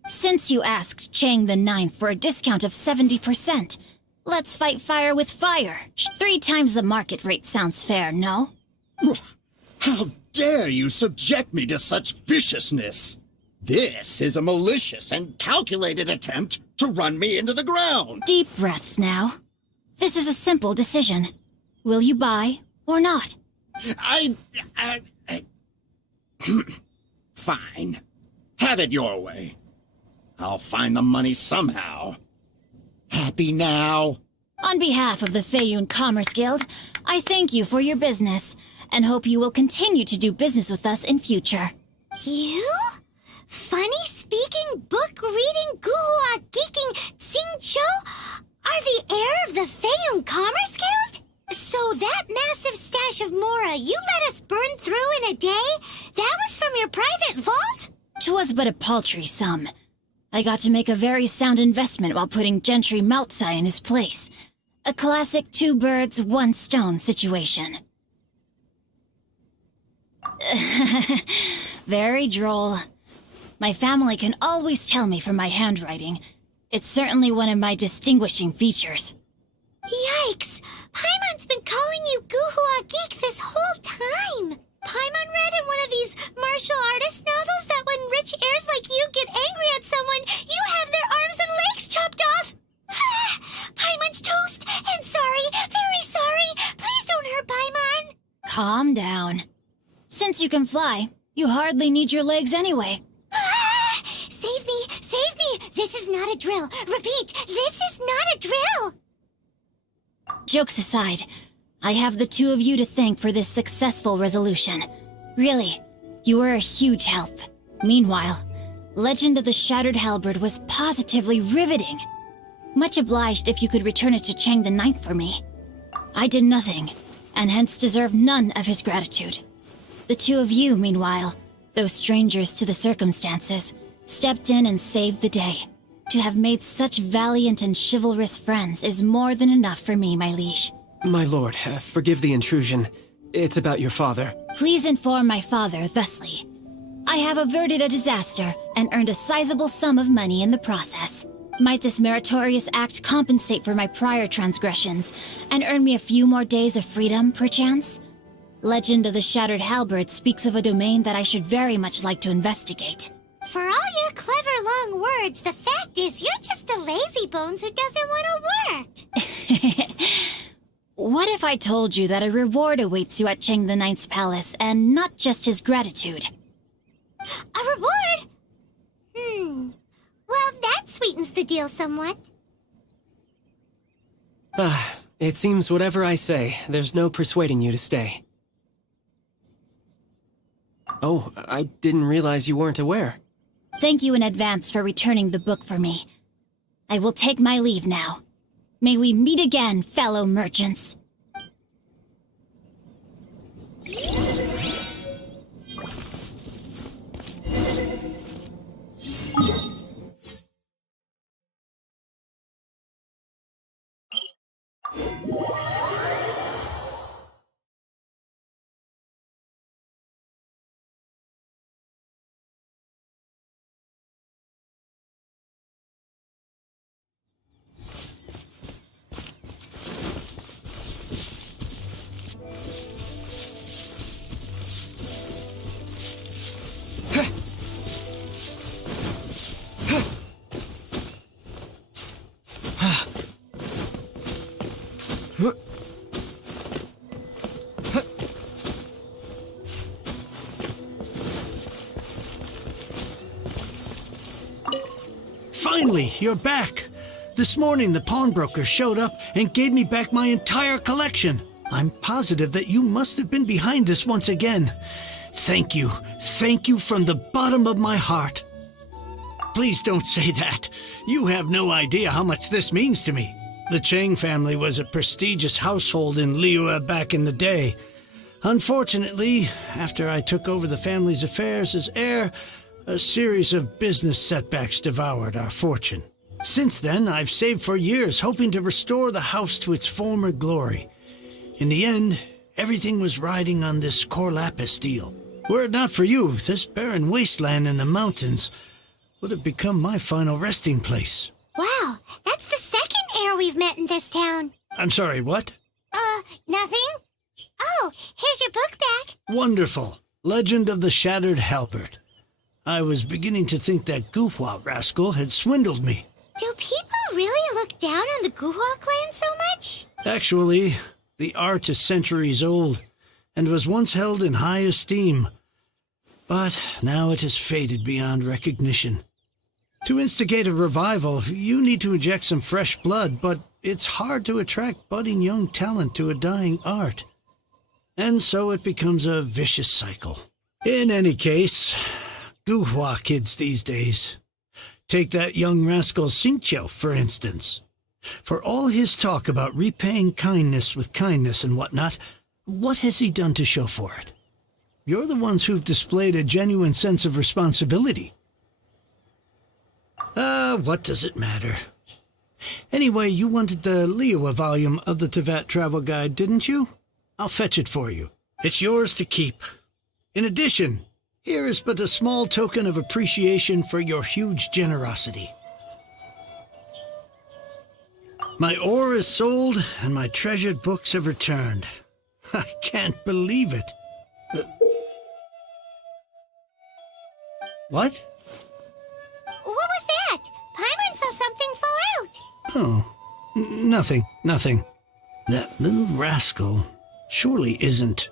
Since you asked Chang the Ninth for a discount of 70%, let's fight fire with fire. 3 times the market rate sounds fair, no? How dare you subject me to such viciousness? This is a malicious and calculated attempt to run me into the ground. Deep breaths now. This is a simple decision. Will you buy or not? Fine. Have it your way. I'll find the money somehow. Happy now? On behalf of the Feiyun Commerce Guild, I thank you for your business and hope you will continue to do business with us in future. You? Funny-speaking, book-reading, guhua geeking Xingqiu are the heir of the Feiyun Commerce Guild? So that massive stash of Mora you let us burn through in a day, that was from your private vault? 'Twas but a paltry sum. I got to make a very sound investment while putting Gentry Maltsai in his place. A classic two birds, one stone situation. Very droll. My family can always tell me from my handwriting. It's certainly one of my distinguishing features. Yikes! Paimon's been calling you Guhua Geek this whole time! Paimon read in one of these martial artist novels that when rich heirs like you get angry at someone, you have their arms and legs chopped off! Paimon's toast! And sorry, very sorry! Please don't hurt Paimon! Calm down. Since you can fly, you hardly need your legs anyway. Save me! Save me! This is not a drill! Repeat, this is not a drill! Jokes aside, I have the two of you to thank for this successful resolution. Really, you were a huge help. Meanwhile, Legend of the Shattered Halberd was positively riveting. Much obliged if you could return it to Chang the Ninth for me. I did nothing, and hence deserve none of his gratitude. The two of you, meanwhile, though strangers to the circumstances, stepped in and saved the day. To have made such valiant and chivalrous friends is more than enough for me, my liege. My lord, forgive the intrusion. It's about your father. Please inform my father thusly. I have averted a disaster and earned a sizable sum of money in the process. Might this meritorious act compensate for my prior transgressions and earn me a few more days of freedom, perchance? Legend of the Shattered Halberd speaks of a domain that I should very much like to investigate. For all your clever long words, the fact is you're just a lazy bones who doesn't want to work. What if I told you that a reward awaits you at Chang the Ninth's palace, and not just his gratitude? A reward? Well, that sweetens the deal somewhat. It seems whatever I say, there's no persuading you to stay. Oh, I didn't realize you weren't aware. Thank you in advance for returning the book for me. I will take my leave now. May we meet again, fellow merchants. Finally, you're back. This morning, the pawnbroker showed up and gave me back my entire collection. I'm positive that you must have been behind this once again. Thank you. Thank you from the bottom of my heart. Please don't say that. You have no idea how much this means to me. The Chang family was a prestigious household in Liyue back in the day. Unfortunately, after I took over the family's affairs as heir, a series of business setbacks devoured our fortune. Since then, I've saved for years, hoping to restore the house to its former glory. In the end, everything was riding on this Core Lapis deal. Were it not for you, this barren wasteland in the mountains would have become my final resting place. Wow, that's the second heir we've met in this town. I'm sorry, what? Nothing? Oh, here's your book back. Wonderful. Legend of the Shattered Halberd. I was beginning to think that Guhua rascal had swindled me. Do people really look down on the Guhua clan so much? Actually, the art is centuries old and was once held in high esteem. But now it has faded beyond recognition. To instigate a revival, you need to inject some fresh blood, but it's hard to attract budding young talent to a dying art. And so it becomes a vicious cycle. In any case, Guhua kids these days. Take that young rascal Xingqiu, for instance. For all his talk about repaying kindness with kindness and whatnot, what has he done to show for it? You're the ones who've displayed a genuine sense of responsibility. What does it matter? Anyway, you wanted the Liyue volume of the Teyvat travel guide, didn't you? I'll fetch it for you. It's yours to keep. In addition, here is but a small token of appreciation for your huge generosity. My ore is sold, and my treasured books have returned. I can't believe it. What? What was that? Paimon saw something fall out. Oh, nothing. That little rascal surely isn't.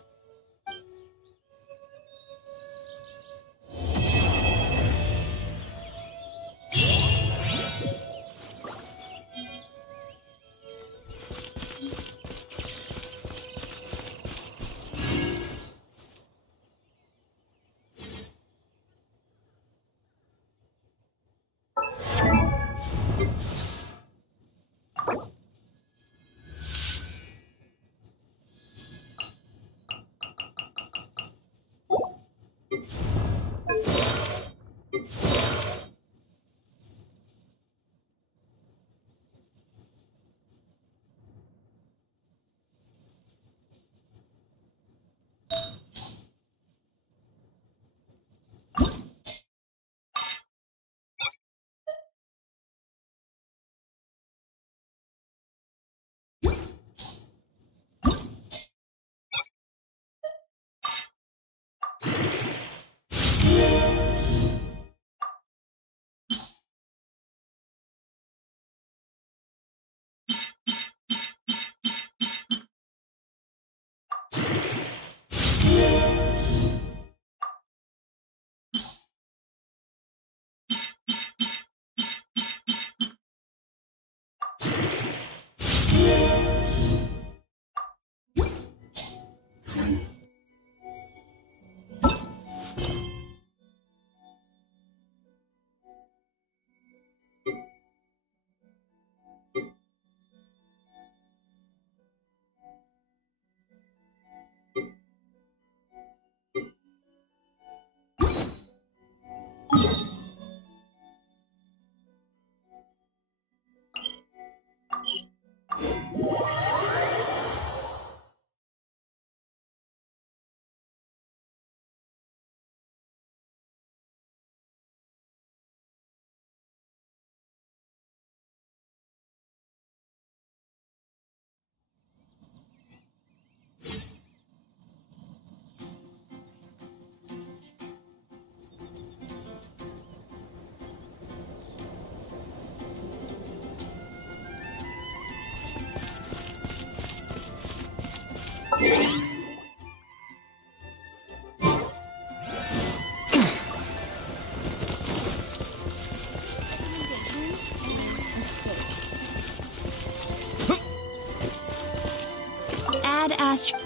Add Astro.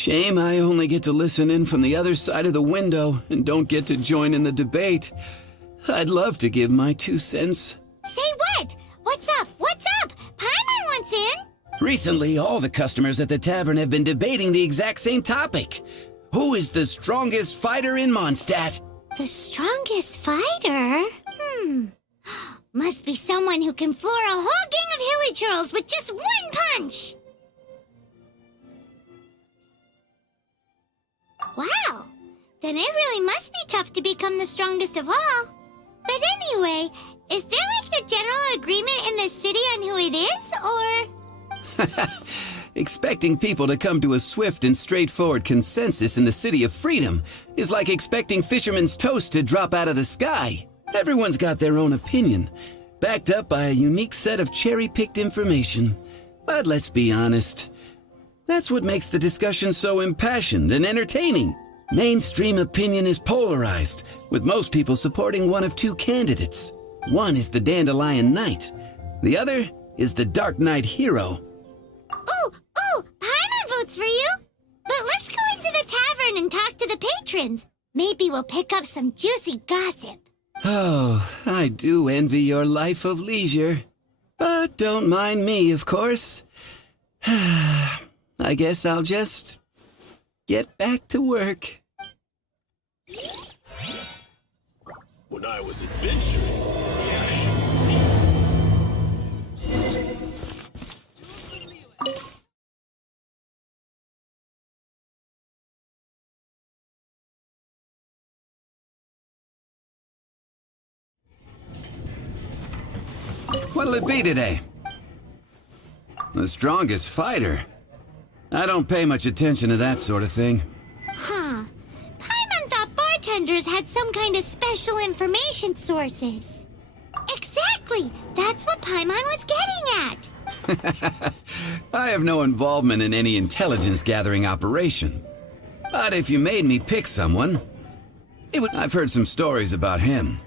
Shame I only get to listen in from the other side of the window and don't get to join in the debate. I'd love to give my 2 cents. Say what? What's up? What's up? Paimon wants in. Recently, all the customers at the tavern have been debating the exact same topic. Who is the strongest fighter in Mondstadt? The strongest fighter? Must be someone who can floor a whole gang of hilly churls with just one punch. Wow, then it really must be tough to become the strongest of all. But anyway, is there like a general agreement in the city on who it is, or? Expecting people to come to a swift and straightforward consensus in the City of Freedom is like expecting fisherman's toast to drop out of the sky. Everyone's got their own opinion, backed up by a unique set of cherry-picked information. But let's be honest, that's what makes the discussion so impassioned and entertaining. Mainstream opinion is polarized, with most people supporting one of 2 candidates. One is the Dandelion Knight. The other is the Dark Knight Hero. Ooh, Paimon votes for you. But let's go into the tavern and talk to the patrons. Maybe we'll pick up some juicy gossip. Oh, I do envy your life of leisure. But don't mind me, of course. I guess I'll just get back to work. When I was adventuring. What'll it be today? The strongest fighter? I don't pay much attention to that sort of thing. Huh. Paimon thought bartenders had some kind of special information sources. Exactly! That's what Paimon was getting at! I have no involvement in any intelligence-gathering operation. But if you made me pick someone, I've heard some stories about him.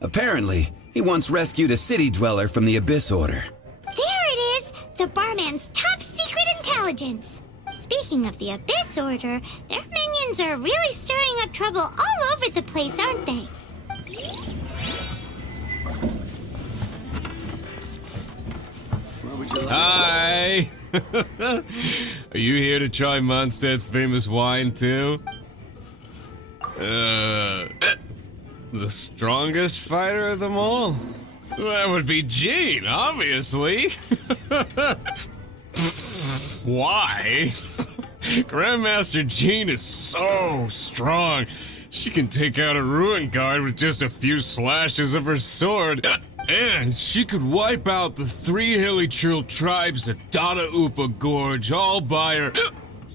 Apparently, he once rescued a city dweller from the Abyss Order. There it is! The barman's top secret intelligence! Speaking of the Abyss Order, their minions are really stirring up trouble all over the place, aren't they? Hi! Are you here to try Mondstadt's famous wine, too? The strongest fighter of them all? That would be Jean, obviously. Why? Grandmaster Jean is so strong. She can take out a ruin guard with just a few slashes of her sword. And she could wipe out the 3 hilly churl tribes at Dada Upa Gorge all by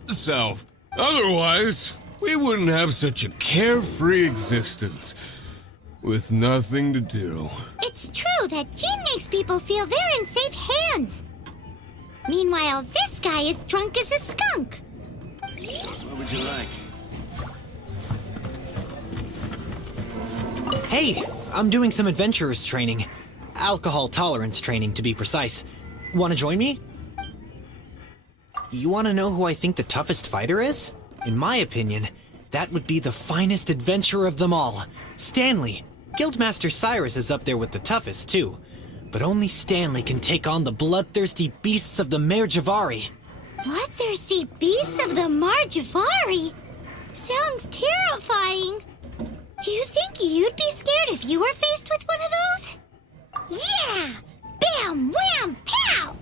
herself. Otherwise, we wouldn't have such a carefree existence. With nothing to do. It's true that Jean makes people feel they're in safe hands. Meanwhile, this guy is drunk as a skunk. What would you like? Hey, I'm doing some adventurers training. Alcohol tolerance training, to be precise. Want to join me? You want to know who I think the toughest fighter is? In my opinion, that would be the finest adventurer of them all, Stanley. Guildmaster Cyrus is up there with the toughest, too. But only Stanley can take on the bloodthirsty beasts of the Mare Javari. Bloodthirsty beasts of the Mare Javari? Sounds terrifying. Do you think you'd be scared if you were faced with one of those? Yeah! Bam! Wham! Pow!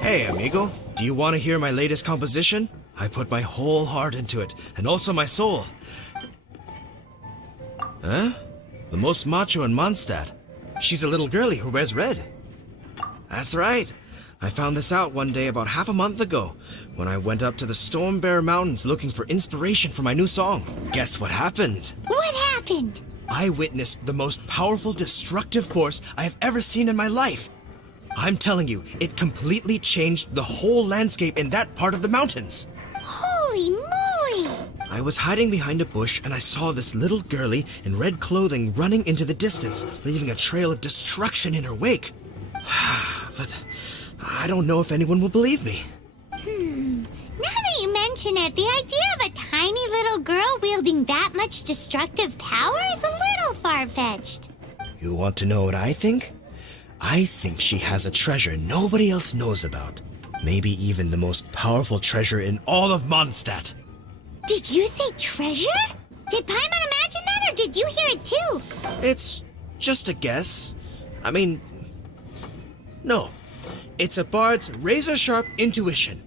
Hey, amigo. Do you want to hear my latest composition? I put my whole heart into it, and also my soul. Huh? The most macho in Mondstadt. She's a little girlie who wears red. That's right. I found this out one day about half a month ago, when I went up to the Storm Bear Mountains looking for inspiration for my new song. Guess what happened? What happened? I witnessed the most powerful destructive force I have ever seen in my life. I'm telling you, it completely changed the whole landscape in that part of the mountains. Holy moly! I was hiding behind a bush and I saw this little girlie in red clothing running into the distance, leaving a trail of destruction in her wake. But I don't know if anyone will believe me. Now that you mention it, the idea of a tiny little girl wielding that much destructive power is a little far-fetched. You want to know what I think? I think she has a treasure nobody else knows about. Maybe even the most powerful treasure in all of Mondstadt. Did you say treasure? Did Paimon imagine that, or did you hear it too? It's just a guess. I mean, no. It's a bard's razor-sharp intuition.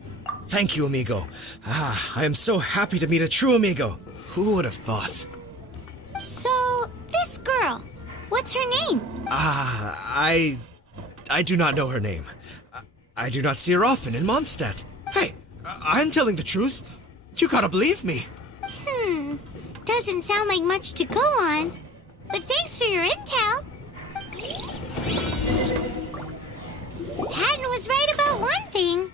Thank you, amigo. I am so happy to meet a true amigo. Who would have thought? So, this girl, what's her name? I do not know her name. I do not see her often in Mondstadt. Hey, I'm telling the truth. You gotta believe me. Doesn't sound like much to go on. But thanks for your intel. Patton was right about one thing.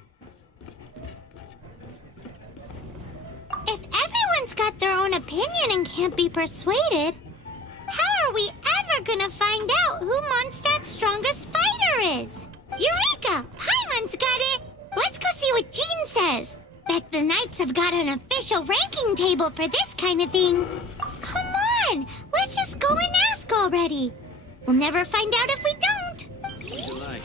If everyone's got their own opinion and can't be persuaded, how are we ever gonna find out who Mondstadt's strongest fighter is? Eureka! Paimon's got it! Let's go see what Jean says. Bet the Knights have got an official ranking table for this kind of thing. Come on! Let's just go and ask already. We'll never find out if we don't. What would you like?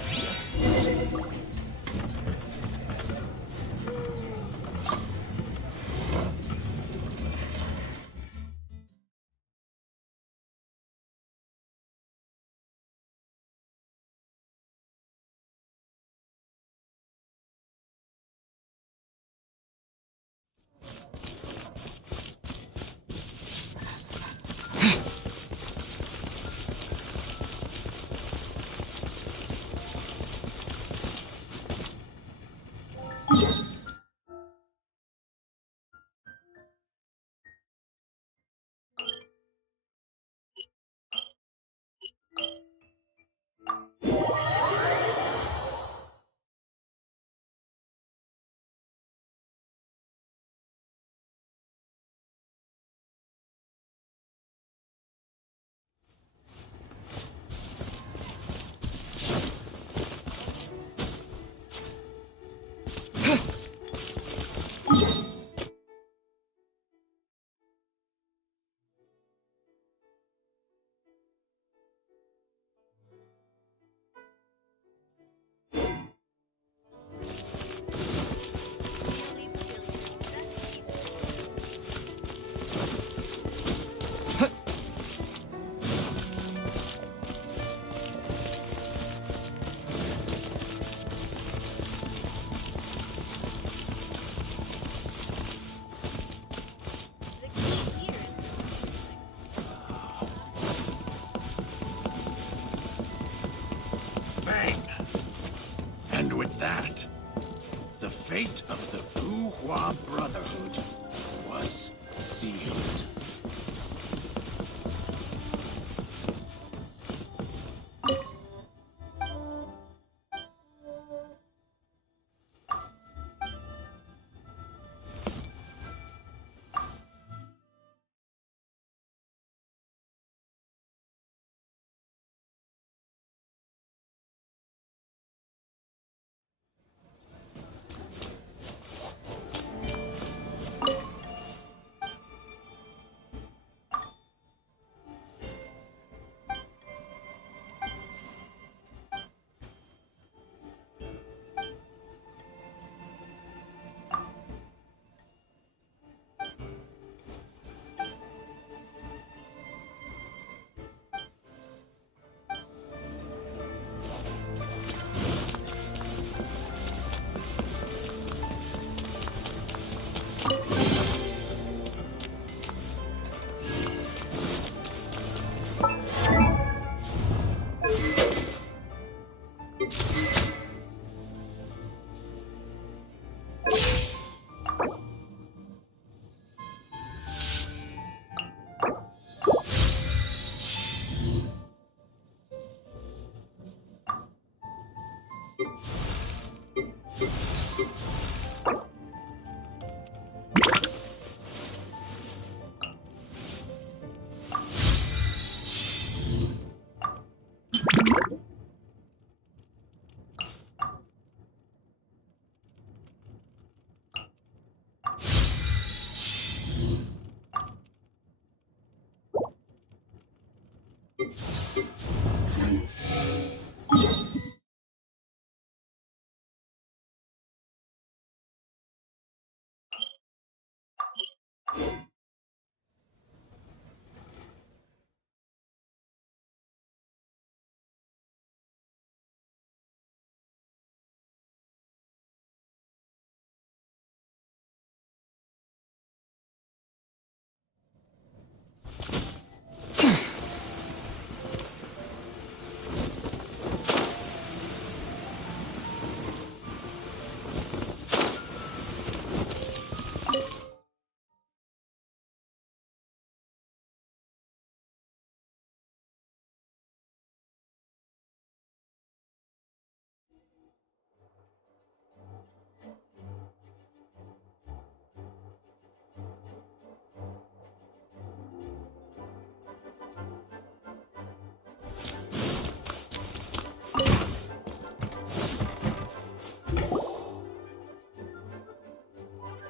And with that, the fate of the Guhua Brotherhood was sealed.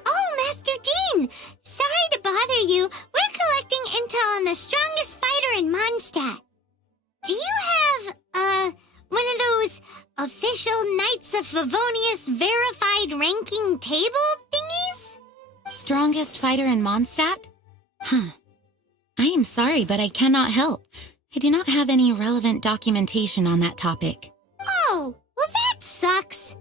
Oh, Master Dean! Sorry to bother you. We're collecting intel on the strongest fighter in Mondstadt. Do you have, one of those official Knights of Favonius verified ranking table thingies? Strongest fighter in Mondstadt? Huh. I am sorry, but I cannot help. I do not have any relevant documentation on that topic. Oh, well that sucks.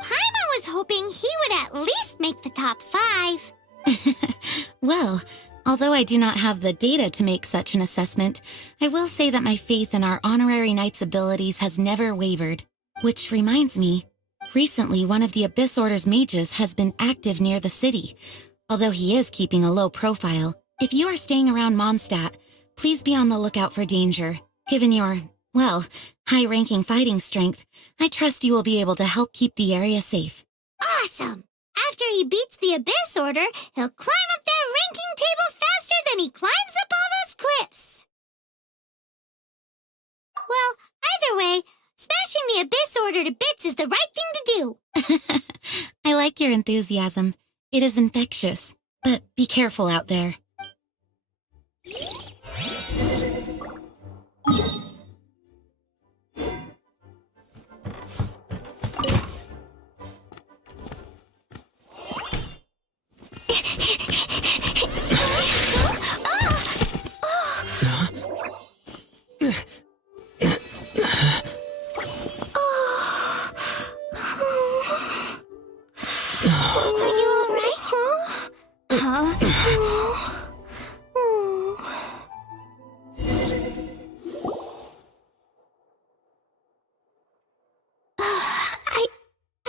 Paimon was hoping he would at least make the top 5. Well, although I do not have the data to make such an assessment, I will say that my faith in our honorary knight's abilities has never wavered. Which reminds me, recently one of the Abyss Order's mages has been active near the city, although he is keeping a low profile. If you are staying around Mondstadt, please be on the lookout for danger. Given your, well, high-ranking fighting strength, I trust you will be able to help keep the area safe. Awesome! After he beats the Abyss Order, he'll climb up that ranking table faster than he climbs up all those cliffs. Well, either way, smashing the Abyss Order to bits is the right thing to do. I like your enthusiasm. It is infectious. But be careful out there.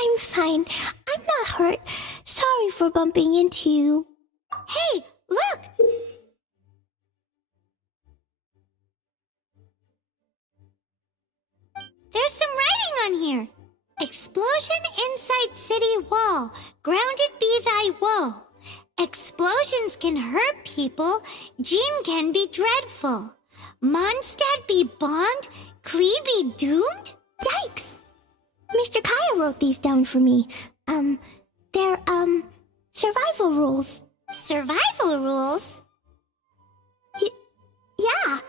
I'm fine. I'm not hurt. Sorry for bumping into you. Hey, look! There's some writing on here. Explosion inside city wall. Grounded be thy woe. Explosions can hurt people. Jean can be dreadful. Mondstadt be bombed. Klee be doomed? Yikes! Mr. Kaya wrote these down for me. They're, survival rules. Survival rules? Yeah.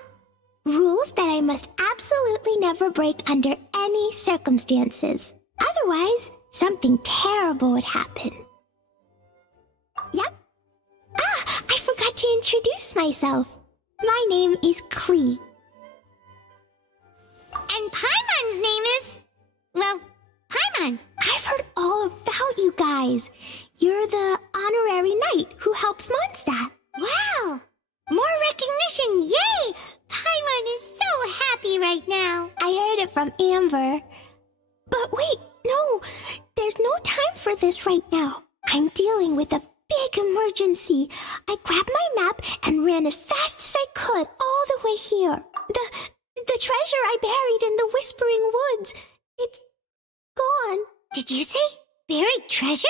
Rules that I must absolutely never break under any circumstances. Otherwise, something terrible would happen. Yep. Ah, I forgot to introduce myself. My name is Klee. And Paimon's name is... well, Paimon. I've heard all about you guys. You're the honorary knight who helps Mondstadt. Wow! More recognition, yay! Paimon is so happy right now. I heard it from Amber. But wait, no. There's no time for this right now. I'm dealing with a big emergency. I grabbed my map and ran as fast as I could all the way here. The treasure I buried in the Whispering Woods. It's gone. Did you say buried treasure?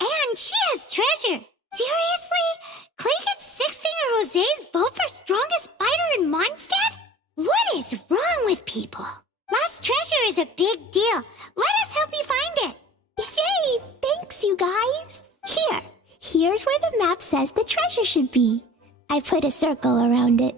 And she has treasure. Seriously? Clay gets Six-Finger Jose's vote for strongest fighter in Mondstadt? What is wrong with people? Lost treasure is a big deal. Let us help you find it. Yay! Thanks, you guys. Here's where the map says the treasure should be. I put a circle around it.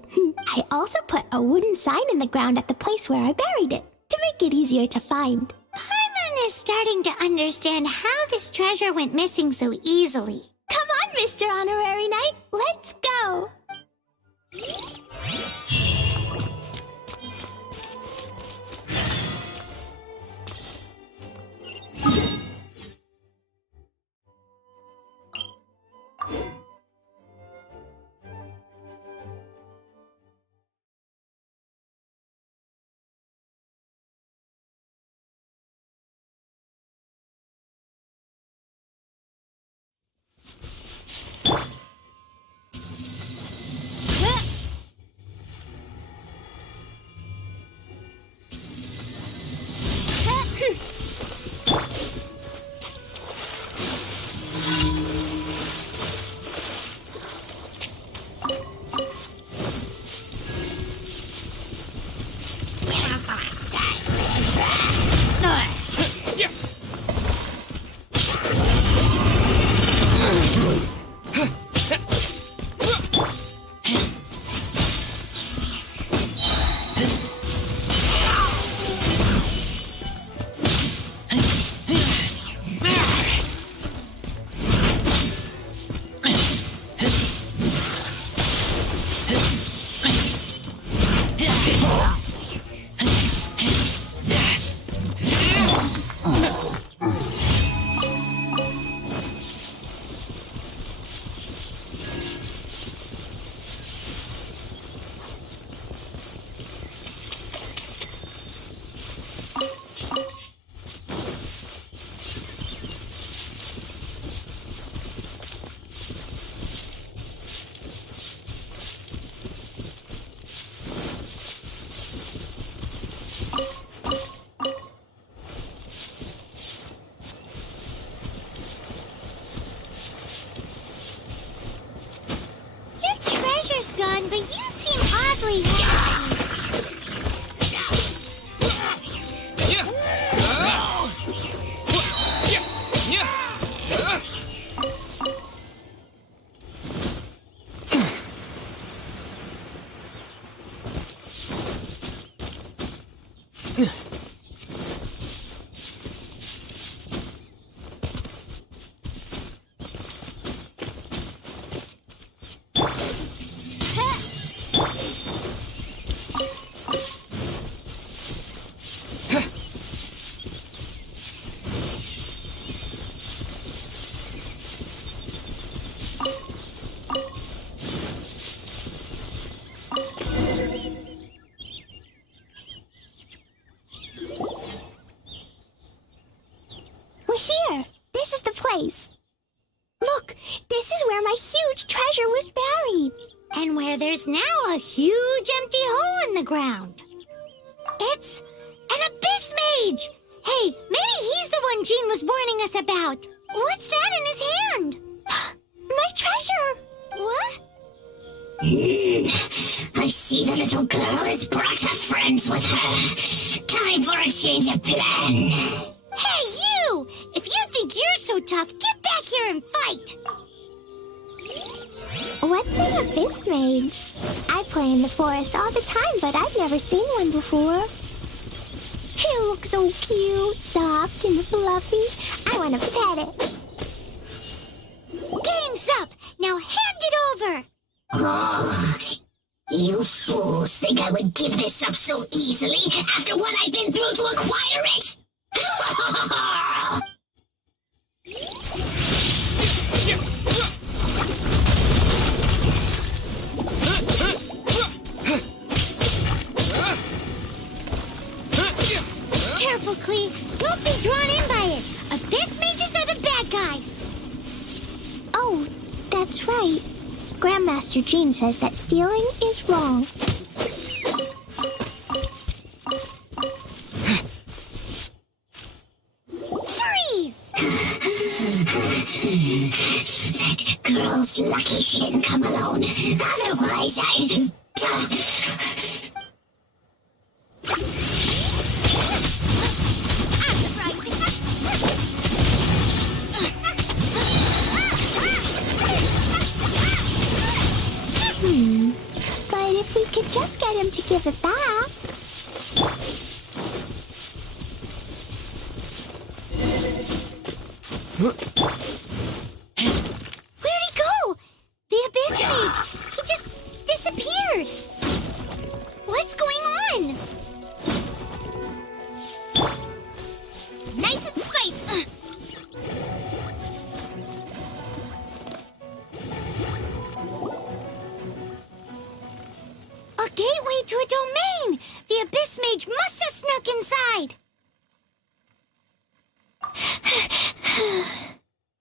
I also put a wooden sign in the ground at the place where I buried it, to make it easier to find. Paimon is starting to understand how this treasure went missing so easily. Come on, Mr. Honorary Knight. Let's go. Gone, but you seem oddly happy. Here! This is the place! Look! This is where my huge treasure was buried! And where there's now a huge empty hole in the ground. It's an abyss mage! Hey, maybe he's the one Jean was warning us about. What's that in his hand? My treasure! What? I see the little girl has brought her friends with her. Time for a change of plan. Hey, you! If you think you're so tough, get back here and fight! What's an abyss mage? I play in the forest all the time, but I've never seen one before. He looks so cute, soft, and fluffy. I want to pet it. Game's up! Now hand it over! Oh, you fools think I would give this up so easily after what I've been through to acquire it? Careful, Klee. Don't be drawn in by it. Abyss mages are the bad guys. Oh, that's right. Grandmaster Jean says that stealing is wrong. That girl's lucky she didn't come alone. Otherwise, I'd... But if we could just get him to give it back... to a domain! The Abyss Mage must have snuck inside!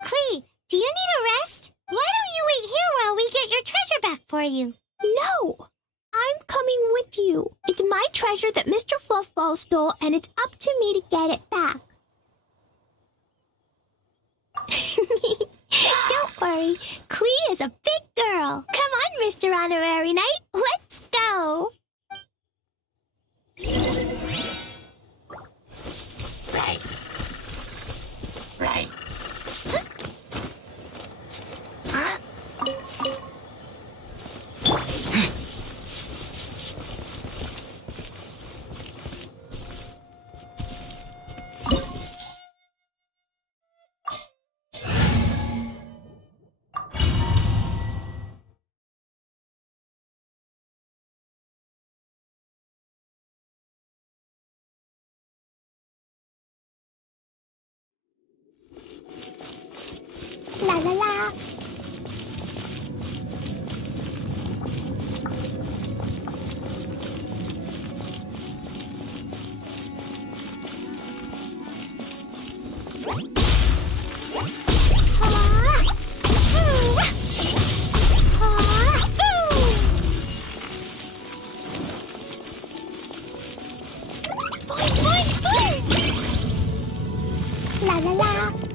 Klee, do you need a rest? Why don't you wait here while we get your treasure back for you? No! I'm coming with you. It's my treasure that Mr. Fluffball stole, and it's up to me to get it back. Don't worry, Klee is a big girl. Come on, Mr. Honorary Knight, let's go. Right. La la la. La la la.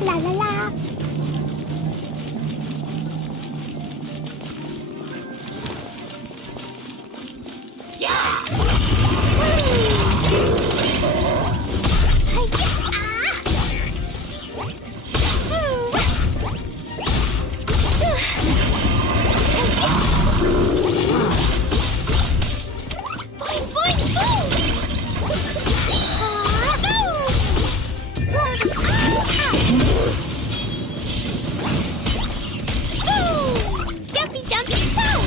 La la la. Dumpy dumpy pow!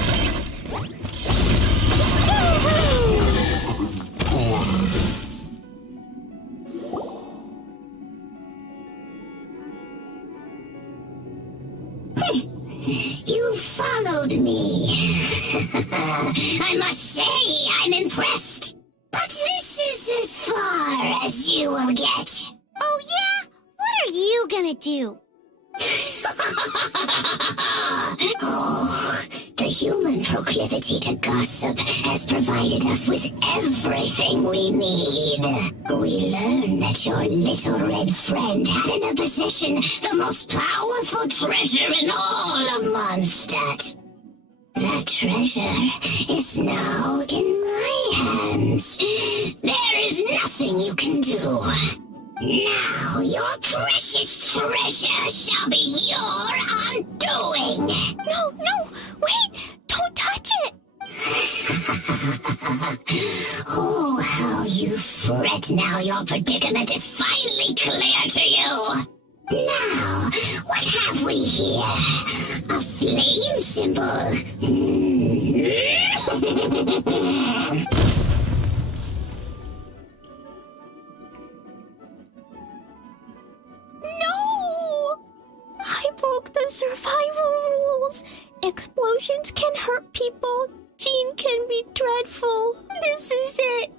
You followed me. I must say, I'm impressed. But this is as far as you will get. Oh yeah? What are you gonna do? Oh, the human proclivity to gossip has provided us with everything we need. We learned that your little red friend had in her possession the most powerful treasure in all of Mondstadt. That treasure is now in my hands. There is nothing you can do. Now your precious treasure shall be your undoing. No, wait! Don't touch it! Oh, how you fret now your predicament is finally clear to you. Now, what have we here? A flame symbol. No! I broke the survival rules. Explosions can hurt people. Jean can be dreadful. This is it.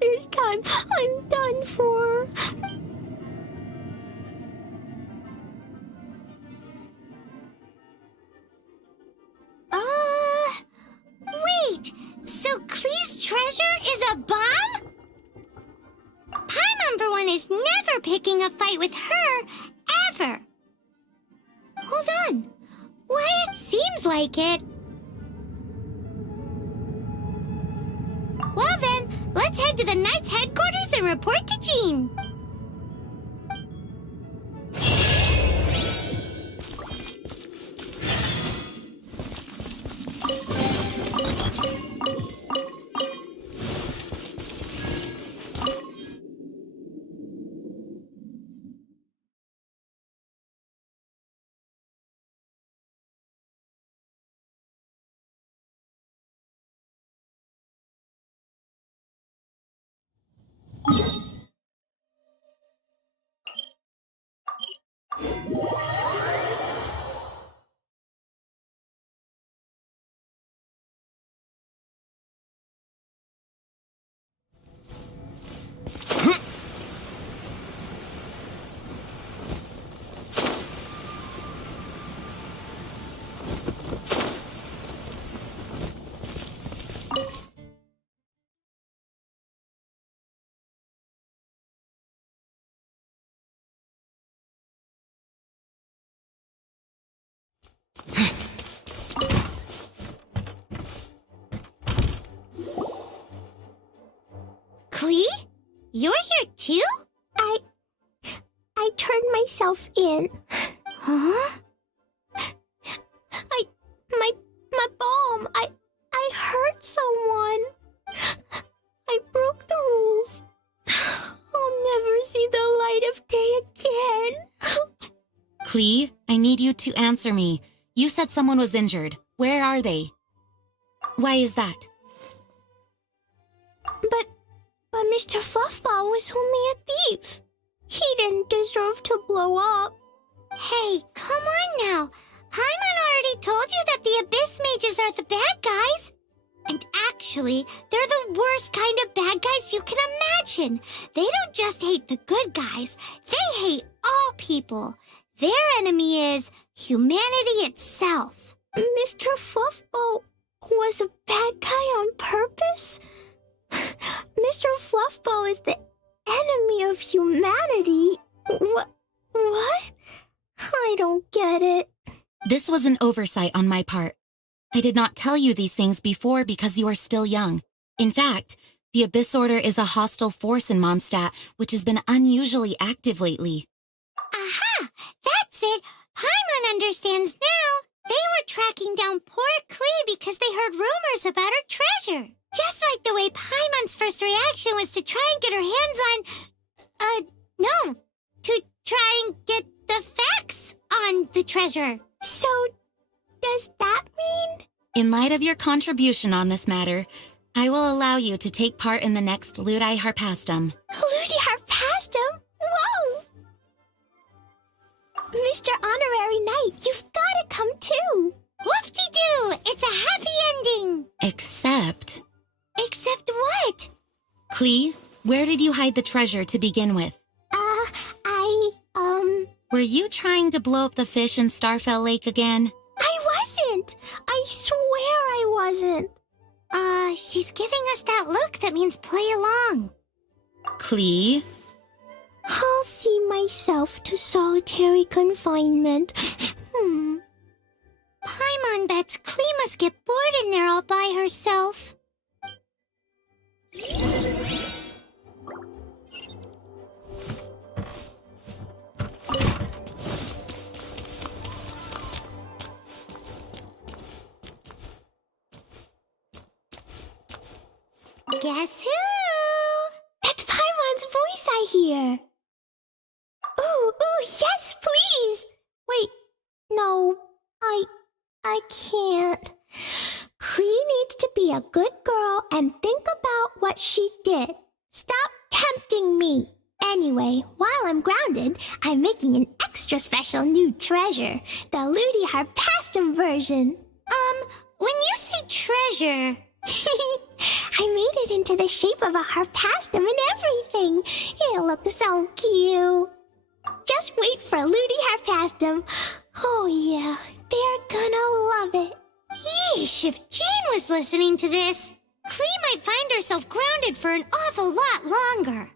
This time, I'm done for. Wait! So Klee's treasure is a bomb? Paimon, for one, is never picking a fight with her, ever. Hold on. Why, it seems like it. Well then, let's head to the Knight's headquarters and report to Jean. Klee? You're here too? I turned myself in. Huh? My bomb. I hurt someone. I broke the rules. I'll never see the light of day again. Klee, I need you to answer me. You said someone was injured. Where are they? Why is that? But Mr. Fluffball was only a thief. He didn't deserve to blow up. Hey, come on now. Paimon already told you that the Abyss Mages are the bad guys. And actually, they're the worst kind of bad guys you can imagine. They don't just hate the good guys. They hate all people. Their enemy is humanity itself. Mr. Fluffball was a bad guy on purpose? Mr. Fluffball is the enemy of humanity. What? I don't get it. This was an oversight on my part. I did not tell you these things before because you are still young. In fact, the Abyss Order is a hostile force in Mondstadt, which has been unusually active lately. Aha! That's it! Paimon understands now. They were tracking down poor Klee because they heard rumors about her treasure. Just like the way Paimon's first reaction was to try and get her hands on... to try and get the facts on the treasure. So, does that mean? In light of your contribution on this matter, I will allow you to take part in the next Ludi Harpastum. Ludi Harpastum? Whoa! Mr. Honorary Knight, you've gotta come too. Whoop-de-doo! It's a happy ending! Except Except what? Klee, where did you hide the treasure to begin with? Were you trying to blow up the fish in Starfell Lake again? I wasn't! I swear I wasn't. She's giving us that look that means play along. Klee? I'll see myself to solitary confinement. Paimon bets Klee must get bored in there all by herself. Guess who? That's Paimon's voice I hear. Ooh, yes, please. Wait, no, I can't. Klee needs to be a good girl and think about what she did. Stop tempting me. Anyway, while I'm grounded, I'm making an extra special new treasure, the Ludi Harpastum version. When you say treasure... I made it into the shape of a harpastum and everything. It'll look so cute. Just wait for Ludi Harpastum. Oh yeah, they're gonna love it. Yeesh, if Jane was listening to this, Klee might find herself grounded for an awful lot longer.